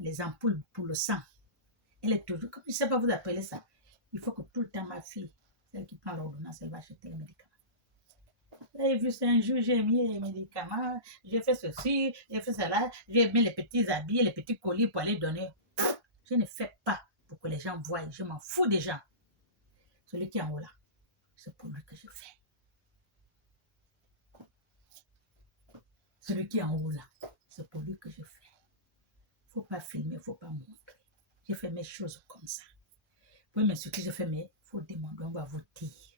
les ampoules pour le sang. Elle est toujours, comme je ne sais pas vous appeler ça. Il faut que tout le temps ma fille, celle qui prend l'ordonnance, elle va acheter les médicaments. Et puis un jour, j'ai mis les médicaments, j'ai fait ceci, j'ai fait cela, j'ai mis les petits habits, les petits colis pour aller donner. Je ne fais pas pour que les gens voient, je m'en fous des gens. Celui qui est en haut là, c'est pour lui que je fais. Celui qui est en haut là, c'est pour lui que je fais. Il ne faut pas filmer, il ne faut pas montrer. Je fais mes choses comme ça. Oui, mais ce que je fais, mais il faut demander, on va vous dire.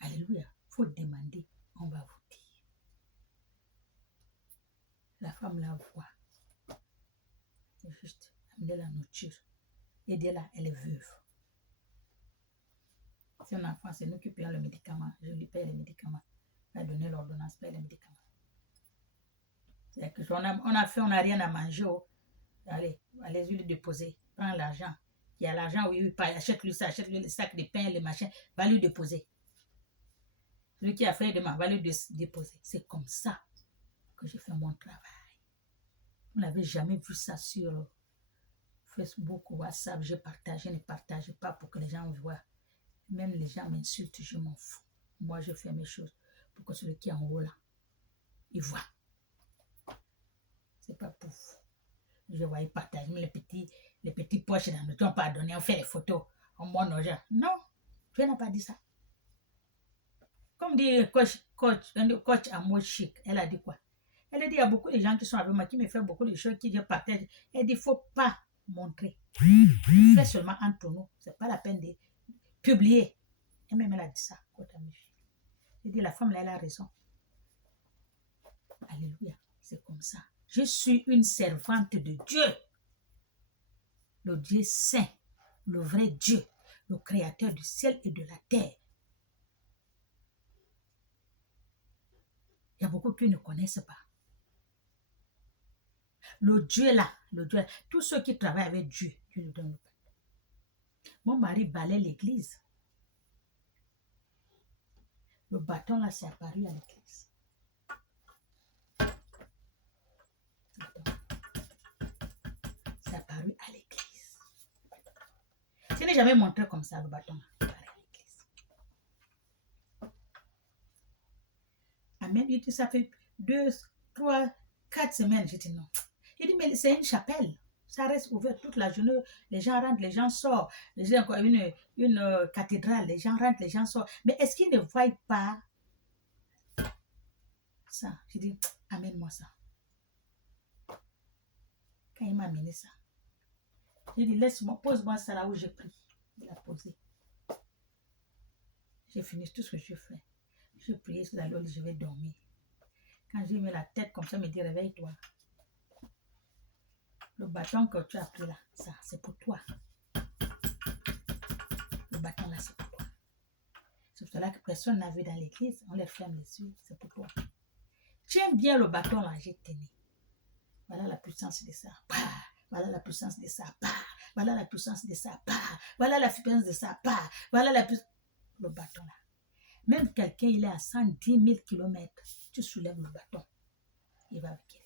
Alléluia. Il faut demander, on va vous dire. La femme la voit. C'est juste amener la nourriture. Aider là, elle est veuve. Si un enfant, c'est nous qui payons le médicament. Je lui paye les médicaments. Elle va donner l'ordonnance, paye les médicaments. C'est-à-dire on n'a rien à manger. Oh. Allez, allez-y lui déposer. Prends l'argent. Il y a l'argent, oui, achète-lui ça, achète-lui le sac de pain, le machin. Va lui déposer. Celui qui a fait demain, va lui déposer. C'est comme ça que j'ai fait mon travail. Vous n'avez jamais vu ça sur Facebook ou WhatsApp. Je partage, je ne partage pas pour que les gens voient. Même les gens m'insultent, je m'en fous. Moi, je fais mes choses pour que celui qui est en haut là, il voit. C'est pas pour vous. Je vois, ils partagent les petits poches là, ne t'ont pas donné, on fait les photos, on montre nos gens. Non, Dieu n'a pas dit ça. Comme dit le coach Amour Chic, elle a dit quoi? Elle a dit, il y a beaucoup de gens qui sont avec moi, qui me font beaucoup de choses, qui je partage. Elle dit, il ne faut pas montrer. Fais seulement entre nous. Ce n'est pas la peine de publier. Et même elle a dit ça. Elle dit, la femme là, elle a raison. Alléluia. C'est comme ça. Je suis une servante de Dieu. Le Dieu saint, le vrai Dieu, le créateur du ciel et de la terre. Il y a beaucoup qui ne connaissent pas. Le Dieu là, tous ceux qui travaillent avec Dieu, Dieu nous donne le bâton. Mon mari balaye l'église. Le bâton là, c'est apparu à l'église. C'est apparu à l'église. Je n'ai jamais montré comme ça le bâton là. Amen. Il dit, ça fait 2, 3, 4 semaines. J'ai dit non. Il dit, mais c'est une chapelle. Ça reste ouvert toute la journée. Les gens rentrent, les gens sortent. Les gens, une cathédrale. Les gens rentrent, les gens sortent. Mais est-ce qu'ils ne voient pas ça? J'ai dit, amène-moi ça. Quand il m'a amené ça, j'ai dit, laisse-moi, pose-moi ça là où j'ai pris. Il a posé. J'ai fini tout ce que je fais. Je priais sur la lune, je vais dormir. Quand j'ai mis la tête comme ça, il me dit, réveille-toi. Le bâton que tu as pris là, ça, c'est pour toi. Le bâton là, c'est pour toi. C'est pour cela que personne n'a vu dans l'église. On les ferme les yeux, c'est pour toi. Tiens bien le bâton là, j'ai tenu. Voilà la puissance de ça. Bah. Voilà la puissance de ça. Bah. Voilà la puissance de ça. Bah. Voilà la puissance de ça. Bah. Voilà la puissance. Le bâton là. Même quelqu'un, il est à 110 000 km. Tu soulèves le bâton. Il va avec elle.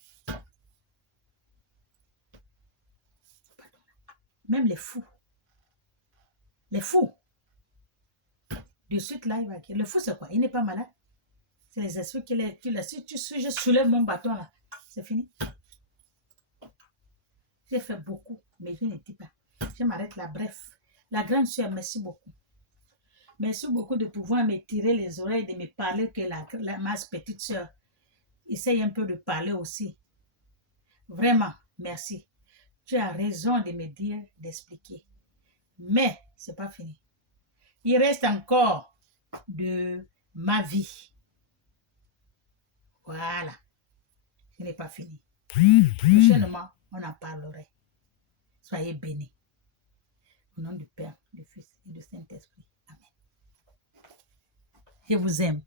Le bâton là. Même les fous. Les fous. De suite là, il va avec elle. Le fou, c'est quoi? Il n'est pas malade. C'est les esprits qui le si je soulève mon bâton là, c'est fini. J'ai fait beaucoup, mais je ne dis pas. Je m'arrête là. Bref, la grande sœur, merci beaucoup. Merci beaucoup de pouvoir me tirer les oreilles, de me parler que ma petite sœur essaye un peu de parler aussi. Vraiment, merci. Tu as raison de me dire, d'expliquer. Mais, ce n'est pas fini. Il reste encore de ma vie. Voilà. Ce n'est pas fini. Prochainement, on en parlerait. Soyez bénis. Au nom du Père, du Fils et du Saint-Esprit. Amen. Je vous aime.